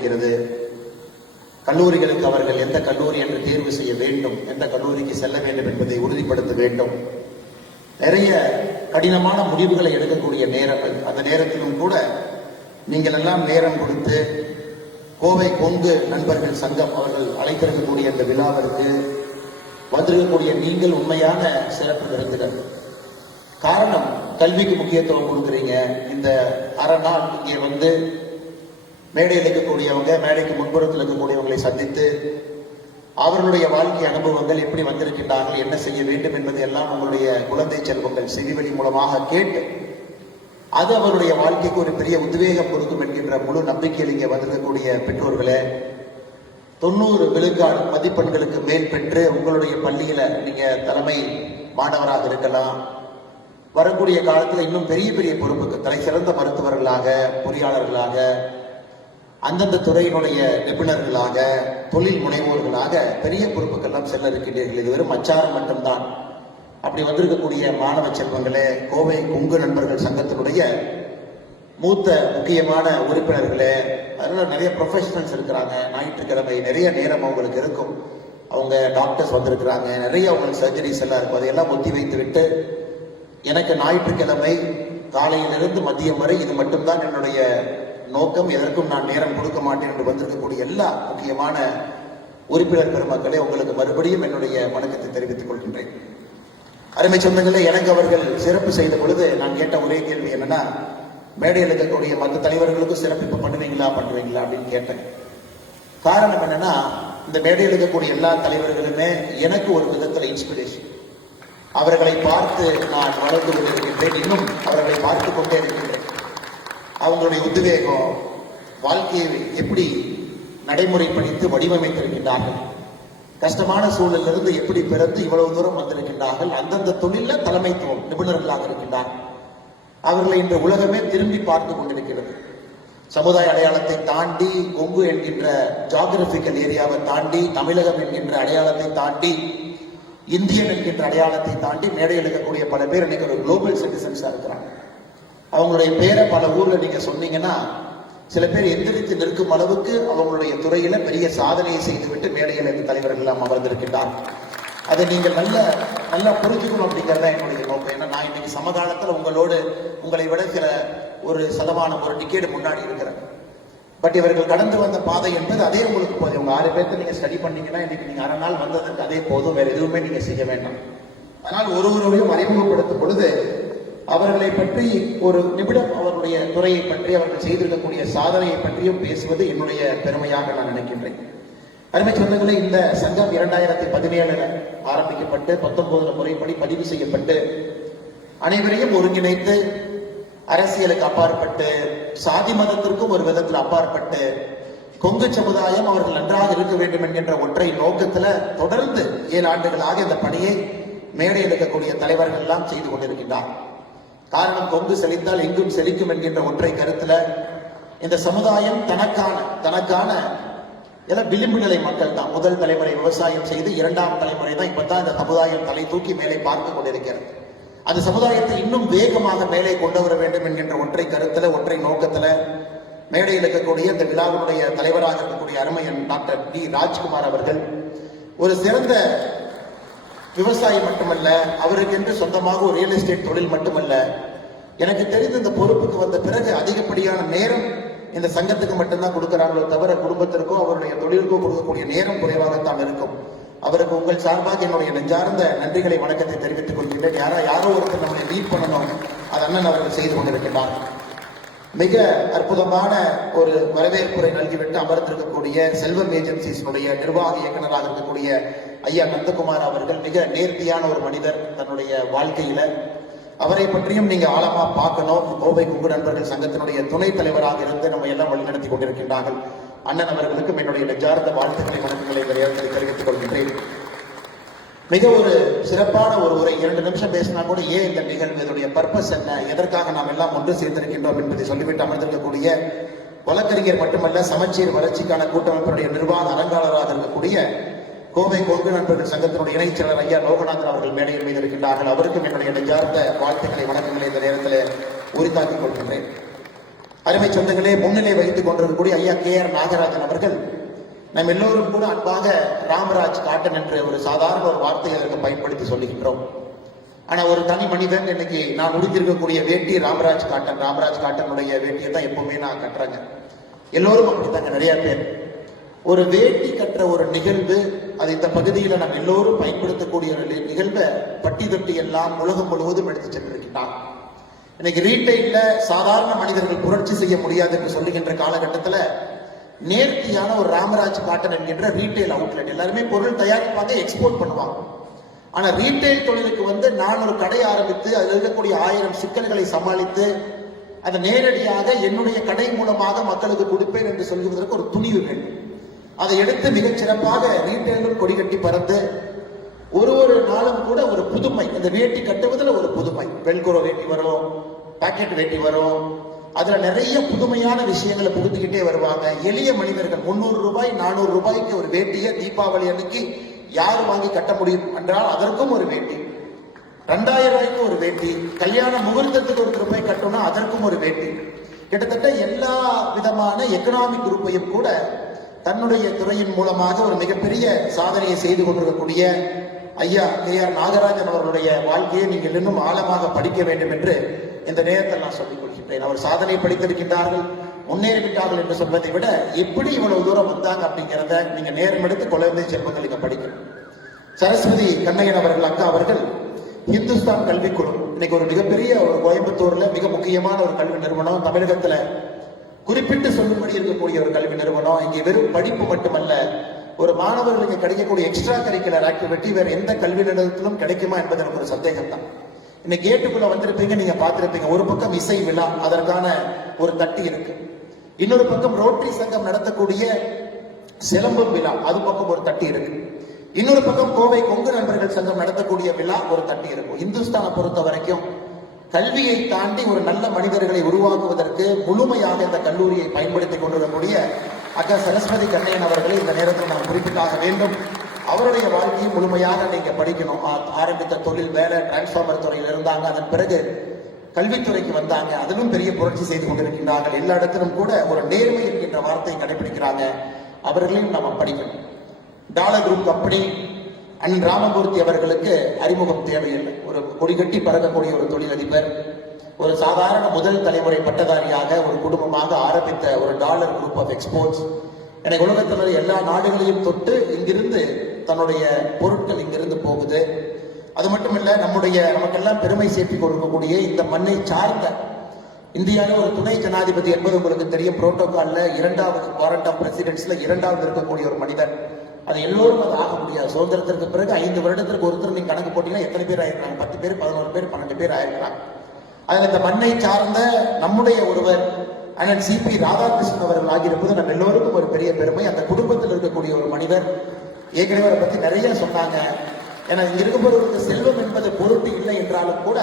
இருக்கிறது. கல்லூரிகளுக்கு அவர்கள் எந்த கல்லூரி என்று தேர்வு செய்ய வேண்டும், எந்த கல்லூரிக்கு செல்ல வேண்டும் என்பதை உறுதிப்படுத்த வேண்டும். நிறைய கடினமான முடிவுகளை எடுக்கக்கூடிய நேரங்கள். அந்த நேரத்திலும் கூட நீங்கள் எல்லாம் நேரம் கொடுத்து கோவை கொங்கு நண்பர்கள் சங்கம் அவர்கள் அழைத்திருக்கக்கூடிய இந்த விழாவிற்கு வந்திருக்கக்கூடிய நீங்கள் உண்மையான சிறப்பு விருந்தினர். காரணம், கல்விக்கு முக்கியத்துவம் கொடுக்குறீங்க. இந்த அரை நாள் இங்கே வந்து மேடையில் இருக்கக்கூடியவங்க, மேடைக்கு முன்புறத்தில் இருக்கக்கூடியவங்களை சந்தித்து அவர்களுடைய வாழ்க்கை அனுபவங்கள் எப்படி வந்திருக்கின்றார்கள், என்ன செய்ய வேண்டும் என்பதை எல்லாம் உங்களுடைய குழந்தை செல்வங்கள் செவிவழி மூலமாக கேட்டு அது அவருடைய வாழ்க்கைக்கு ஒரு பெரிய உத்வேகம் கொடுக்கும் என்கின்ற முழு நம்பிக்கையில் இங்கே வந்திருக்கக்கூடிய பெற்றோர்களே, 90 விழுக்காடு மதிப்பெண்களுக்கு மேல் பெற்று உங்களுடைய பள்ளியில நீங்க தலைமை மாணவராக இருக்கலாம். வரக்கூடிய காலத்தில் இன்னும் பெரிய பெரிய பொறுப்புக்கு தலை சிறந்த மருத்துவர்களாக, பொறியாளர்களாக, அந்தந்த துறையினுடைய நிபுணர்களாக, தொழில் முனைவோர்களாக பெரிய பொறுப்புக்கெல்லாம் செல்ல இருக்கின்றீர்கள். இது வெறும் அச்சாரம் மட்டும்தான். அப்படி வந்திருக்கக்கூடிய மாணவ செல்வங்களே, கோவை கொங்கு நண்பர்கள் சங்கத்தினுடைய மூத்த முக்கியமான உறுப்பினர்களே, அதனால நிறைய ப்ரொஃபஷனல்ஸ் இருக்கிறாங்க. ஞாயிற்றுக்கிழமை நிறைய நேரம் அவங்களுக்கு இருக்கும். அவங்க டாக்டர்ஸ் வந்திருக்கிறாங்க, நிறைய அவங்களுக்கு சர்ஜரிஸ் எல்லாம் இருக்கும். அதையெல்லாம் ஒத்தி வைத்து விட்டு எனக்கு ஞாயிற்றுக்கிழமை காலையிலிருந்து மதியம் வரை இது மட்டும்தான் என்னுடைய நோக்கம், எதற்கும் நான் நேரம் கொடுக்க மாட்டேன் என்று வந்திருக்கக்கூடிய எல்லா முக்கியமான உறுப்பினர் பெருமக்களே, உங்களுக்கு மறுபடியும் என்னுடைய வணக்கத்தை தெரிவித்துக் கொள்கின்றேன். அருமை சொந்தங்களே, எனக்கு அவர்கள் சிறப்பு செய்த பொழுது நான் கேட்ட ஒரே கேள்வி என்னன்னா, மேடையில் இருக்கக்கூடிய மற்ற தலைவர்களுக்கும் சிறப்பு இப்ப பண்ணுவீங்களா அப்படின்னு கேட்டேன். காரணம் என்னன்னா, இந்த மேடையில் இருக்கக்கூடிய எல்லா தலைவர்களுமே எனக்கு ஒரு விதத்தில் இன்ஸ்பிரேஷன். அவர்களை பார்த்து நான் வளர்ந்து கொண்டிருக்கின்றேன், இன்னும் அவர்களை பார்த்து கொண்டே இருக்கின்றேன். அவங்களுடைய உத்வேகம், வாழ்க்கையை எப்படி நடைமுறைப்படுத்தி வடிவமைத்திருக்கின்றார்கள், கஷ்டமான சூழலிலிருந்து எப்படி பிறந்து இவ்வளவு தூரம் வந்திருக்கின்றார்கள், அந்தந்த தொழில தலைமைத்துவம் நிபுணர்களாக இருக்கின்றார்கள். அவர்களை இன்று உலகமே திரும்பி பார்த்து கொண்டிருக்கிறது. சமுதாய அடையாளத்தை தாண்டி, கொங்கு என்கின்ற ஜியோகிராபிக்கல் ஏரியாவை தாண்டி, தமிழகம் என்கின்ற அடையாளத்தை தாண்டி, இந்தியன் என்கின்ற அடையாளத்தை தாண்டி மேடையில் இருக்கக்கூடிய பல பேர் இன்னைக்கு ஒரு குளோபல் சிட்டிசன்ஸா இருக்கிறாங்க. அவங்களுடைய பேரை பல ஊர்ல நீங்க சொன்னீங்கன்னா சில பேர் எந்திரித்து நிற்கும் அளவுக்கு அவங்களுடைய துறையில பெரிய சாதனையை செய்துவிட்டு மேடையில் இருந்த தலைவர்கள் எல்லாம் அமர்ந்திருக்கின்றார். அதை நீங்கள் நல்லா புரிஞ்சுக்கணும் அப்படிங்கிறத என்னுடைய நோக்கம். ஏன்னா நான் இன்னைக்கு சமகாலத்தில் உங்களை விட சில ஒரு சதமானம், ஒரு டிக்கெட் முன்னாடி இருக்கிறேன். பட் இவர்கள் கடந்து வந்த பாதை என்பது அதே உங்களுக்கு போதும். உங்க 6 பேர்த்து நீங்க ஸ்டடி பண்ணீங்கன்னா இன்னைக்கு நீங்க அரை நாள் வந்ததுக்கு அதே போதும், வேற எதுவுமே நீங்க செய்ய வேண்டாம். ஆனால் ஒருவரையும் அறிமுகப்படுத்தும் பொழுது அவர்களை பற்றி ஒரு நிமிடம் அவர்களுடைய துறையை பற்றி, அவர்கள் செய்திருக்கக்கூடிய சாதனையை பற்றியும் பேசுவது என்னுடைய பெருமையாக நான் நினைக்கின்றேன். அருமை சொந்தங்களே, இந்த சங்கம் 2017 ஆரம்பிக்கப்பட்டு 19 முறைப்படி பதிவு செய்யப்பட்டு அனைவரையும் ஒருங்கிணைத்து அரசியலுக்கு அப்பாற்பட்டு, சாதி மதத்திற்கும் ஒரு விதத்தில் அப்பாற்பட்டு, கொங்கு சமுதாயம் அவர்கள் நன்றாக இருக்க வேண்டும் என்கின்ற ஒற்றை நோக்கத்துல தொடர்ந்து 7 ஆண்டுகளாக இந்த பணியை மேடையில் இருக்கக்கூடிய தலைவர்கள் எல்லாம் செய்து கொண்டிருக்கின்றார். காரணம், கொங்கு செழித்தால் எங்கும் செழிக்கும் என்கின்ற ஒற்றை கருத்துல இந்த சமுதாயம் தனக்கான விளிம்பு நிலை மக்கள் தான். முதல் தலைமுறை விவசாயம் செய்து, 2ஆம் தலைமுறை தான் இப்பதான் இந்த சமுதாயம் தலை தூக்கி மேலே பார்த்து கொண்டிருக்கிறது. அந்த சமுதாயத்தை இன்னும் வேகமாக மேலே கொண்டு வர வேண்டும் என்கின்ற ஒற்றை கருத்துல, ஒற்றை நோக்கத்துல மேடையில் இருக்கக்கூடிய இந்த விழாவினுடைய தலைவராக இருக்கக்கூடிய அருமையன் டாக்டர் டி ராஜ்குமார் அவர்கள் ஒரு சிறந்த விவசாயி மட்டுமல்ல, அவருக்கு என்று சொந்தமாக ஒரு ரியல் எஸ்டேட் தொழில் மட்டுமல்ல, எனக்கு தெரிந்த இந்த பொறுப்புக்கு வந்த பிறகு அதிகப்படியான நேரம் இந்த சங்கத்துக்கு மட்டும்தான் கொடுக்கிறார்களோ தவிர குடும்பத்திற்கோ அவருடைய தொழிலுக்கோ கொடுக்கக்கூடிய நேரம் குறைவாகத்தான் இருக்கும். அவருக்கு உங்கள் சார்பாக என்னுடைய நெஞ்சார்ந்த நன்றிகளை, வணக்கத்தை தெரிவித்துக் கொள்கிறேன். யாரோ ஒருத்தர் நம்மளை லீட் பண்ணணும், அது அண்ணன் அவர்கள் செய்து கொண்டிருக்கிறார். மிக அற்புதமான ஒரு வரவேற்புரை நல்கிவிட்டு அமர்ந்திருக்கக்கூடிய செல்வம் ஏஜென்சிஸுடைய நிர்வாக இயக்குநராக இருக்கக்கூடிய ஐயா நந்தகுமார் அவர்கள் மிக நேர்த்தியான ஒரு மனிதர். தன்னுடைய வாழ்க்கையில அவரை பற்றியும் நீங்க ஆழமா பார்க்கணும். கோவை கொங்கு நண்பர்கள் சங்கத்தினுடைய துணைத் தலைவராக இருந்து நம்ம எல்லாம் வழிநடத்தி கொண்டிருக்கின்றார்கள். அண்ணன் அவர்களுக்கும் என்னுடைய நெஞ்சார்ந்த வாழ்த்துக்களை, வணக்கங்களை இந்த நேரத்தில் தெரிவித்துக் கொள்கின்றேன். மிக ஒரு சிறப்பான ஒரு உரை, 2 நிமிஷம் பேசினா கூட ஏன் இந்த நிகழ்வு, இதனுடைய பர்பஸ் என்ன, எதற்காக நாம் எல்லாம் ஒன்று சேர்ந்திருக்கின்றோம் என்பதை சொல்லிவிட்டு அமர்ந்திருக்கக்கூடிய வழக்கறிஞர் மட்டுமல்ல, சமச்சீர் வளர்ச்சிக்கான கூட்டமைப்பினுடைய நிர்வாக அலங்காளராக இருக்கக்கூடிய கோவை கொங்கு நண்பர்கள் சங்கத்தினுடைய இணைச்செயலர் ஐயா லோகநாதன் அவர்கள் மேடையில் மீது இருக்கின்றார்கள். அவருக்கும் என்னுடைய நெஞ்சார்ந்த வாழ்த்துக்களை, வணக்கங்களை இந்த நேரத்தில் உரித்தாக்கிக் கொள்கின்றேன். அருமை சொந்தங்களே, முன்னிலை வகித்துக் கொண்டிருக்கக்கூடிய ஐயா KR நாகராஜன் அவர்கள் நம் எல்லோரும் கூட அன்பாக ராமராஜ் காட்டன் என்ற ஒரு சாதாரண ஒரு வார்த்தையை அதற்கு பயன்படுத்தி சொல்லுகின்றோம். ஆனா ஒரு தனி மனிதன் இன்னைக்கு நான் உடுத்திருக்கக்கூடிய வேட்டி ராமராஜ் காட்டனுடைய வேட்டியை தான் எப்பவுமே நான் கட்டுறேங்க. எல்லோரும் அப்படித்தாங்க. நிறைய பேர் ஒரு வேட்டி கட்டுற ஒரு நிகழ்வு, அது இந்த பகுதியில நம்ம எல்லோரும் பயன்படுத்தக்கூடிய ஒரு நிகழ்வை பட்டி தொட்டி எல்லாம் உலகம் முழுவதும் எடுத்து சென்றிருக்கிறான். இன்னைக்கு ரீட்டைல்ல சாதாரண மனிதர்கள் புரட்சி செய்ய முடியாது என்று சொல்லுகின்ற காலகட்டத்தில் நேர்த்தியான ஒரு ராமராஜ் காட்டன் என்கின்ற ரீட்டைல் அவுட்லெட், எல்லாருமே பொருள் தயாரிப்பாங்க, எக்ஸ்போர்ட் பண்ணுவாங்க. ஆனா ரீட்டைல் தொழிலுக்கு நான் ஒரு கடை ஆரம்பித்து அதில் இருக்கக்கூடிய 1000 சிக்கல்களை சமாளித்து அதை நேரடியாக என்னுடைய கடை மூலமாக மக்களுக்கு கொடுப்பேன் என்று சொல்வதற்கு ஒரு துணிவு வேண்டும். அதை எடுத்து மிகச் சிறப்பாக ரீட்டைலும் கொடி கட்டி பறந்து ஒரு நாளும் கூட ஒரு புதுமை, இந்த வேட்டி கட்டுவதில் ஒரு புதுமை. வெல்குரோ வேட்டி வரும், பாக்கெட் வேட்டி வரும், அதுல நிறைய புதுமையான விஷயங்களை புகுத்திக்கிட்டே வருவாங்க. எளிய மனிதர்கள் 300 ரூபாய் 400 ரூபாய்க்கு ஒரு வேட்டியை தீபாவளி அன்னைக்கு யார் வாங்கி கட்ட முடியும் என்றால் அதற்கும் ஒரு வேட்டி, 2000 ரூபாய்க்கு ஒரு வேட்டி, கல்யாண முகூர்த்தத்துக்கு ஒரு ரூபாய் கட்டணும்னா அதற்கும் ஒரு வேட்டி. கிட்டத்தட்ட எல்லா விதமான எக்கனாமிக் குரூப்பையும் கூட தன்னுடைய துறையின் மூலமாக ஒரு மிகப்பெரிய சாதனையை செய்து கொண்டிருக்கக்கூடிய ஐயா KR நாகராஜன் அவர்களுடைய வாழ்க்கையை நீங்கள் இன்னும் ஆழமாக படிக்க வேண்டும் என்று இந்த நேரத்தில் நான் சொல்லிக் கொள்கின்றேன். அவர் சாதனை படித்திருக்கின்றார்கள், முன்னேறிவிட்டார்கள் என்று சொல்வதை விட எப்படி இவ்வளவு தூரம் வந்தாங்க அப்படிங்கிறத நீங்க நேரம் எடுத்து குழந்தை செல்வங்கள் இங்க படிக்கணும். சரஸ்வதி கண்ணையன் அவர்கள் அக்கா அவர்கள் இந்துஸ்தான் கல்விக்குழு இன்னைக்கு ஒரு மிகப்பெரிய ஒரு கோயம்புத்தூர்ல மிக முக்கியமான ஒரு கல்வி நிறுவனம், தமிழகத்துல குறிப்பிட்டு சொல்லும்படி இருக்கக்கூடிய ஒரு கல்வி நிறுவனம். இங்கே வெறும் படிப்பு மட்டுமல்ல, ஒரு மாணவர்களுக்கு கிடைக்கக்கூடிய எக்ஸ்ட்ரா கரிக்குலர் ஆக்டிவிட்டி வேற எந்த கல்வி நிறுவனத்திலும் கிடைக்குமா என்பது எனக்கு ஒரு சந்தேகம் தான். இன்னைக்கு கேட்டுக்குள்ள வந்திருப்பீங்க, நீங்க பார்த்திருப்பீங்க. ஒரு பக்கம் இசை விழா, அதற்கான ஒரு தட்டு இருக்கு. இன்னொரு பக்கம் ரோட்டரி சங்கம் நடத்தக்கூடிய சிலம்பம் விழா, அது பக்கம் ஒரு தட்டி இருக்கு. இன்னொரு பக்கம் கோவை கொங்கு நண்பர்கள் சங்கம் நடத்தக்கூடிய விழா ஒரு தட்டி இருக்கும். இந்துஸ்தானை பொறுத்த வரைக்கும் கல்வியை தாண்டி ஒரு நல்ல மனிதர்களை உருவாக்குவதற்கு முழுமையாக இந்த கல்லூரியை பயன்படுத்திக் கொண்டிருக்கக்கூடிய அக்கா சரஸ்வதி கண்ணையன் அவர்களை இந்த நேரத்தில் நாம் குறிப்பிட்டாக வேண்டும். அவருடைய வாழ்க்கையை முழுமையாக நீங்க படிக்கணும். ஆரம்பித்த தொழில் வேலை டிரான்ஸ்பார்மர் துறையில் இருந்தாங்க, அதன் பிறகு கல்வித்துறைக்கு வந்தாங்க, அதிலும் பெரிய புரட்சி செய்து கொண்டிருக்கின்றார்கள். எல்லா இடத்திலும் கூட ஒரு நேர்மை என்கின்ற வார்த்தையை கடைபிடிக்கிறாங்க. அவர்களையும் நம்ம படிக்கணும். டாலர் குரூப் கம்பெனி அண்ணன் ராமமூர்த்தி அவர்களுக்கு அறிமுகம் தேவையில்லை. ஒரு கொடிகட்டி பறக்கக்கூடிய ஒரு தொழிலதிபர், ஒரு சாதாரண முதல் தலைமுறை பட்டதாரியாக ஒரு குடும்பமாக ஆரம்பித்த ஒரு டாலர் குரூப் ஆஃப் எக்ஸ்போர்ட்ஸ் எனக்கு உலகத்தில் எல்லா நாடுகளையும் தொட்டு இங்கிருந்து தன்னுடைய பொருட்கள் இங்கிருந்து போகுது. அது மட்டும் இல்ல, நமக்கெல்லாம் பெருமை சேர்த்து கொடுக்கக்கூடிய இந்த மண்ணை சார்ந்த இந்தியாவில் ஒரு துணை ஜனாதிபதி என்பது உங்களுக்கு தெரியும். புரோட்டோகால்ல 2வது வாரண்ட் ஆஃப் பிரசிடென்ட்ஸ்ல 2வது இருக்கக்கூடிய ஒரு மனிதர். அது எல்லோரும் அது ஆக முடியாது. சுதந்திரத்திற்கு பிறகு 5 வருடத்திற்கு ஒருத்தர் நீங்க கணக்கு போட்டீங்கன்னா எத்தனை பேர் ஆயிருக்காங்க? 10 பேர், 11 பேர், 12 பேர் ஆயிருக்கலாம். அதில் இந்த மண்ணை சார்ந்த நம்முடைய ஒருவர் அண்ணன் CP ராதாகிருஷ்ணன் அவர்கள் ஆகியிருப்பது நம்ம எல்லோருக்கும் ஒரு பெரிய பெருமை. அந்த குடும்பத்தில் இருக்கக்கூடிய ஒரு மனிதர். ஏற்கனவே அவரை பத்தி நிறைய சொன்னாங்க. ஏன்னா இங்க இருப்பவர்களுக்கு செல்வம் என்பது பொருட்டு இல்லை என்றாலும் கூட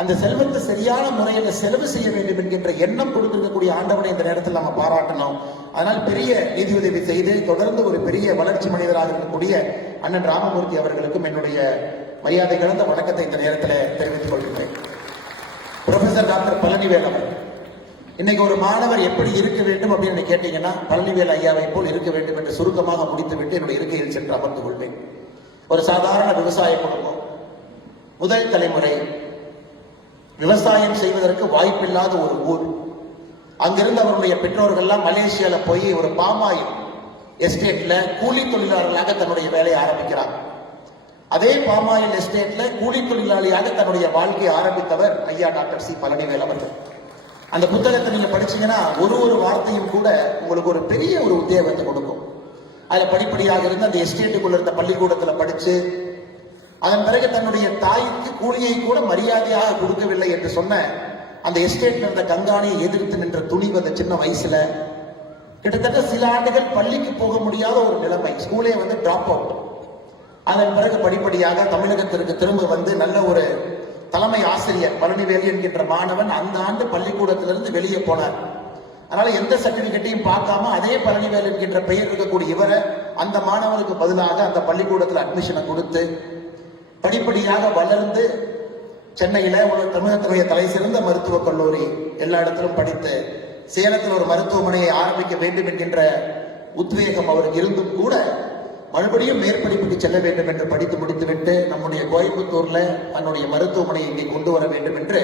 அந்த செல்வத்தை சரியான முறையில் செலவு செய்ய வேண்டும் என்கின்ற எண்ணம் கொடுத்திருக்கக்கூடிய ஆண்டவனை இந்த நேரத்தில் நம்ம பாராட்டணும். அதனால் பெரிய நிதி உதவி செய்து தொடர்ந்து ஒரு பெரிய வளர்ச்சி மனிதராக இருக்கக்கூடிய அண்ணன் ராமமூர்த்தி அவர்களுக்கும் என்னுடைய மரியாதை கலந்த வணக்கத்தை இந்த நேரத்தில் தெரிவித்துக் கொள்கிறேன். ப்ரொஃபசர் டாக்டர் பழனிவேல் அவர் இன்னைக்கு ஒரு மாணவர் எப்படி இருக்க வேண்டும் அப்படின்னு கேட்டீங்கன்னா பழனிவேல் ஐயாவை போல் இருக்க வேண்டும் என்று சுருக்கமாக முடித்துவிட்டு என்னுடைய இருக்கையில் சென்று அமர்ந்து கொள்வேன். ஒரு சாதாரண விவசாய குடும்பம், முதல் தலைமுறை, விவசாயம் செய்வதற்கு வாய்ப்பில்லாத ஒரு ஊர். அங்கிருந்து அவருடைய பெற்றோர்கள்லாம் மலேசியால போய் ஒரு பாமாயில் எஸ்டேட்ல கூலி தொழிலாளர்களாக தன்னுடைய வேலையை ஆரம்பிக்கிறார். அதே பாமாயில் எஸ்டேட்ல கூலி தொழிலாளியாக தன்னுடைய வாழ்க்கையை ஆரம்பித்தவர் ஐயா டாக்டர் சி பழனிவேல் அவர்கள். அந்த புத்தகத்தை நீங்க படிச்சீங்கன்னா ஒரு வார்த்தையும் கூட உங்களுக்கு ஒரு பெரிய ஒரு உத்வேகத்தை கொடுக்கும். அதுல படிப்படியாக இருந்து அந்த எஸ்டேட்டுக்குள்ள இருந்த பள்ளிக்கூடத்துல படிச்சு அதன் பிறகு தன்னுடைய தாய்க்கு கூலியை கூட மரியாதையாக கொடுக்கவில்லை என்று சொன்ன அந்த எஸ்டேட்ல இருந்த கங்காணியை எதிர்த்து நின்ற துணிவு அந்த சின்ன வயசுல. கிட்டத்தட்ட சில ஆண்டுகள் பள்ளிக்கு போக முடியாத ஒரு நிலைமை, ஸ்கூலே டிராப் அவுட். அதன் பிறகு படிப்படியாக தமிழகத்திற்கு திரும்ப வந்து நல்ல ஒரு தலைமை ஆசிரியர் பழனிவேல் என்கின்ற மாணவன் அந்த ஆண்டு பள்ளிக்கூடத்திலிருந்து வெளியே போனார். அதனால எந்த சர்டிபிகேட்டையும் பார்க்காம அதே பழனிவேல் என்கின்ற பெயர் இருக்கக்கூடிய இவரை அந்த மாணவனுக்கு பதிலாக அந்த பள்ளிக்கூடத்தில் அட்மிஷனை கொடுத்து படிப்படியாக வளர்ந்து சென்னையில ஒரு தமிழகத்துடைய தலை சிறந்த மருத்துவக் கல்லூரி எல்லா இடத்திலும் படித்து சேலத்தில் ஒரு மருத்துவமனையை ஆரம்பிக்க வேண்டும் என்கின்ற உத்வேகம் அவருக்கு இருந்தும் கூட மறுபடியும் மேற்படிப்புக்கு செல்ல வேண்டும் என்று படித்து முடித்துவிட்டு நம்முடைய கோயம்புத்தூர்ல தன்னுடைய மருத்துவமனையை இங்கே கொண்டு வர வேண்டும் என்று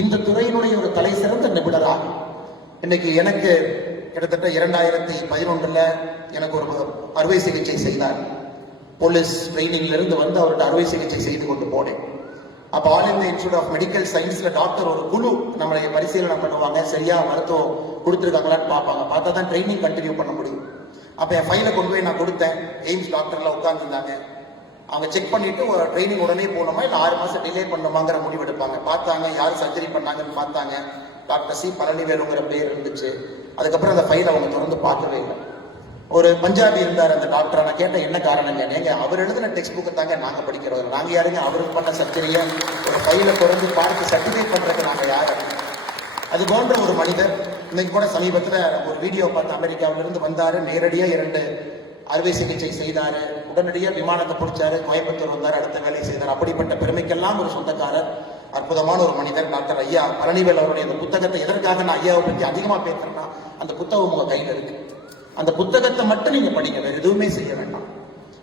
இந்த துறையினுடைய ஒரு தலை சிறந்த நிபுணராக இன்னைக்கு எனக்கு கிட்டத்தட்ட 2011 எனக்கு ஒரு அறுவை சிகிச்சை செய்தார். போலீஸ் ட்ரைனிங்ல இருந்து வந்து அவர்கிட்ட அறுவை சிகிச்சை செய்து கொண்டு போனேன். அப்ப all India institute of medical சயின்ஸ்ல டாக்டர் ஒரு குழு நம்மளை பரிசீலனை பண்ணுவாங்க, சரியா மருத்துவம் கொடுத்துருக்காங்களான்னு பார்ப்பாங்க. பார்த்தா தான் ட்ரைனிங் கண்டினியூ பண்ண முடியும். அப்ப என் ஃபைலை கொண்டு போய் நான் கொடுத்தேன். எய்ம்ஸ் டாக்டர்ல உட்கார்ந்துருந்தாங்க. அவங்க செக் பண்ணிட்டு ட்ரைனிங் உடனே போனோமா இல்லை 6 மாசம் டிலே பண்ணுமாங்கிற முடிவு எடுப்பாங்க. பார்த்தாங்க, யார் சர்ஜரி பண்ணாங்கன்னு பார்த்தாங்க. டாக்டர் சி பழனிவேலுங்கிற பேர் இருந்துச்சு. அதுக்கப்புறம் அந்த ஃபைல் அவங்க தொடர்ந்து பார்க்கவே இல்லை. ஒரு பஞ்சாபி இருந்தார் அந்த டாக்டர். நான் கேட்டேன் என்ன காரணம், ஏங்க அவர் எழுதின டெக்ஸ்ட் புக்கு தாங்க நாங்க படிக்கிறோம், நாங்க யாருங்க அவருக்கு பண்ண சர்ஜரியை ஒரு ஃபைலை தொடர்ந்து பார்த்து சர்டிஃபிகேட் பண்றதுக்கு நாங்க யாரு? அது போன்ற ஒரு மனிதர் இன்னைக்கு கூட சமீபத்தில் ஒரு வீடியோ பார்த்து அமெரிக்காவிலிருந்து வந்தாரு. நேரடியா 2 அறுவை சிகிச்சை செய்தாரு. உடனடியாக விமானத்தை பிடிச்சாரு, கோயம்புத்தூர் வந்தார், அடுத்த வேலையை செய்தார். அப்படிப்பட்ட பெருமைக்கெல்லாம் ஒரு சொந்தக்காரர், அற்புதமான ஒரு மனிதர் டாக்டர் ஐயா பழனிவேல் அவருடைய அந்த புத்தகத்தை எதற்காக நான் ஐயாவை பற்றி அதிகமா பேசுறேன்னா, அந்த புத்தகம் உங்க கையில் இருக்கு. அந்த புத்தகத்தை மட்டும் நீங்க படிங்க, வேற எதுவுமே செய்ய வேண்டாம்.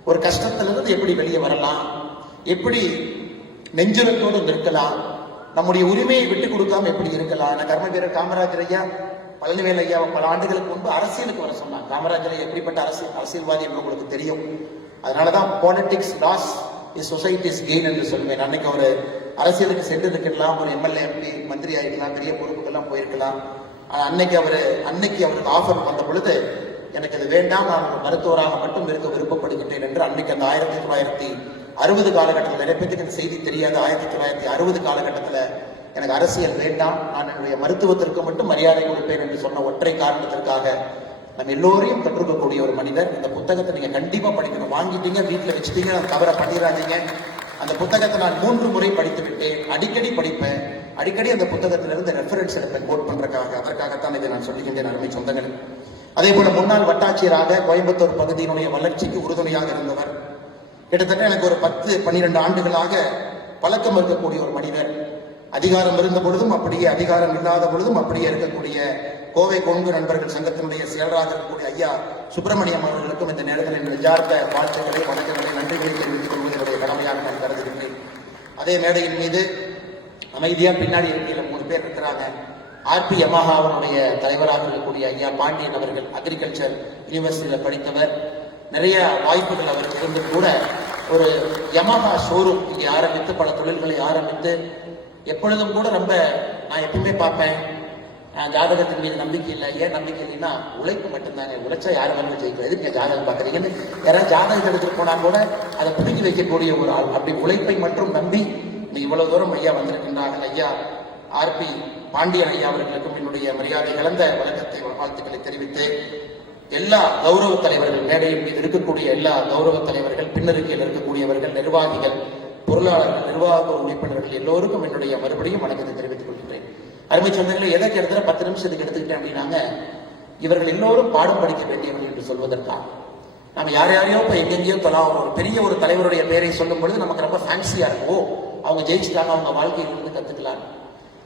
ஒரு கஷ்டத்திலிருந்து எப்படி வெளியே வரலாம், எப்படி நெஞ்சுரத்தோடு நிற்கலாம், நம்முடைய உரிமையை விட்டு கொடுக்காம எப்படி இருக்கலாம். நான் கர்ம வீரர் காமராஜர் ஐயா பழனிவேல் ஐயா பல ஆண்டுகளுக்கு முன்பு அரசியலுக்கு வர சொன்னாங்க. காமராஜர் ஐயா எப்படிப்பட்ட அரசியல்வாதி என்று உங்களுக்கு தெரியும். அதனாலதான் politics loss is society's gain என்று சொல்லுவேன். அன்னைக்கு ஒரு அரசியலுக்கு சென்றிருக்கலாம், ஒரு எம்எல்ஏ எம்பி மந்திரி ஆகிக்கலாம், பெரிய பொறுப்புக்கெல்லாம் போயிருக்கலாம். அன்னைக்கு அவருக்கு ஆஃபர் வந்த பொழுது எனக்கு இது வேண்டாம், நான் ஒரு மருத்துவராக மட்டும் இருக்க விருப்பப்படுகின்றேன் என்று அன்னைக்கு அந்த 1960 காலகட்டத்தில், நிறைய பேருக்கு இந்த செய்தி தெரியாது. 1960 காலகட்டத்தில் எனக்கு அரசியல் வேண்டாம், நான் என்னுடைய மருத்துவத்திற்கு மட்டும் மரியாதை கொடுப்பேன் என்று சொன்ன ஒற்றை காரணத்திற்காக நம்ம எல்லோரையும் கற்றுக்கக்கூடிய ஒரு மனிதர். இந்த புத்தகத்தை நீங்க கண்டிப்பா படிக்கணும். வாங்கிட்டீங்க, வீட்டில் வச்சுட்டீங்க, அந்த தவறை பண்ணிடாதீங்க. அந்த புத்தகத்தை நான் 3 முறை படித்து விட்டேன். அடிக்கடி படிப்பேன், அடிக்கடி அந்த புத்தகத்திலிருந்து ரெஃபரன்ஸ் எடுப்பேன் கோட் பண்றதுக்காக. அதற்காகத்தான் இதை நான் சொல்லுகின்றேன் அருமை சொந்தங்கள். அதே போல முன்னாள் வட்டாட்சியராக கோயம்புத்தூர் பகுதியினுடைய வளர்ச்சிக்கு உறுதுணையாக இருந்தவர். கிட்டத்தட்ட எனக்கு ஒரு 10-12 ஆண்டுகளாக பழக்கம் இருக்கக்கூடிய ஒரு மனிதர். அதிகாரம் இருந்த பொழுதும் அப்படியே, அதிகாரம் இல்லாத பொழுதும் அப்படியே இருக்கக்கூடிய கோவை கொங்கு நண்பர்கள் சங்கத்தினுடைய செயலராக இருக்கக்கூடிய ஐயா சுப்பிரமணியம் அவர்களுக்கும் இந்த நேரத்தில் நெஞ்சார்ந்த வாழ்த்துக்களை, வணக்கங்களை, நன்றிகளை தெரிவித்துக் கொள்வது என்னுடைய கடமையாக நான் கருதுகின்றேன். அதே மேடையின் மீது அமைதியா பின்னாடி இருக்கையில 3 பேர் இருக்கிறாங்க. ஆர்பி யமஹா அவருடைய தலைவராக இருக்கக்கூடிய ஐயா பாண்டியன் அவர்கள் அக்ரிகல்ச்சர் யூனிவர்சிட்டியில படித்தவர். நிறைய வாய்ப்புகள் அவருக்கு இருந்து கூட ஒரு யமஹா ஷோரூம் இங்கே ஆரம்பித்து பல தொழில்களை ஆரம்பித்து எப்பொழுதும் கூட ரொம்ப நான் எப்பவுமே பார்ப்பேன், ஜாதகத்தின் மீது நம்பிக்கை இல்லை. ஏன் நம்பிக்கை இல்லைன்னா உழைப்பு மட்டும்தாங்க, உழைச்சா யாரும் வந்து ஜெயிக்கும், எதுக்கு ஜாதகம் பார்க்குறீங்கன்னு யாராவது ஜாதகம் எடுத்துட்டு போனா கூட அதை பிடிங்கி வைக்கக்கூடிய ஒரு ஆள். அப்படி உழைப்பை மட்டும் நம்பி இவ்வளவு தூரம் ஐயா வந்திருக்கின்றார்கள். ஐயா ஆர்பி பாண்டியன் ஐயா அவர்களுக்கும் என்னுடைய மரியாதை கலந்த வணக்கத்தை, வாழ்த்துக்களை தெரிவித்து எல்லா கௌரவ தலைவர்கள், மேடையின் மீது இருக்கக்கூடிய எல்லா கௌரவ தலைவர்கள், பின்னருக்கையில் இருக்கக்கூடியவர்கள், நிர்வாகிகள், பொருளாளர்கள், நிர்வாக உறுப்பினர்கள் எல்லோருக்கும் என்னுடைய மறுபடியும் வணக்கத்தை தெரிவித்துக் கொள்கின்றேன். அருமை சொந்தங்களை எதற்கு எடுத்துற 10 நிமிஷத்துக்கு எடுத்துக்கிட்டேன் அப்படின்னாங்க, இவர்கள் எல்லோரும் பாடம் படிக்க வேண்டியவர்கள் என்று சொல்வதற்காக. நம்ம யாரையோ இப்ப எங்கெங்கேயோ தொலாம், ஒரு பெரிய ஒரு தலைவருடைய பெயரை சொல்லும் பொழுது நமக்கு ரொம்ப ஃபேன்சியா இருக்கும். அவங்க ஜெயிச்சுட்டாங்க, அவங்க வாழ்க்கையிலிருந்து கத்துக்கலாம்.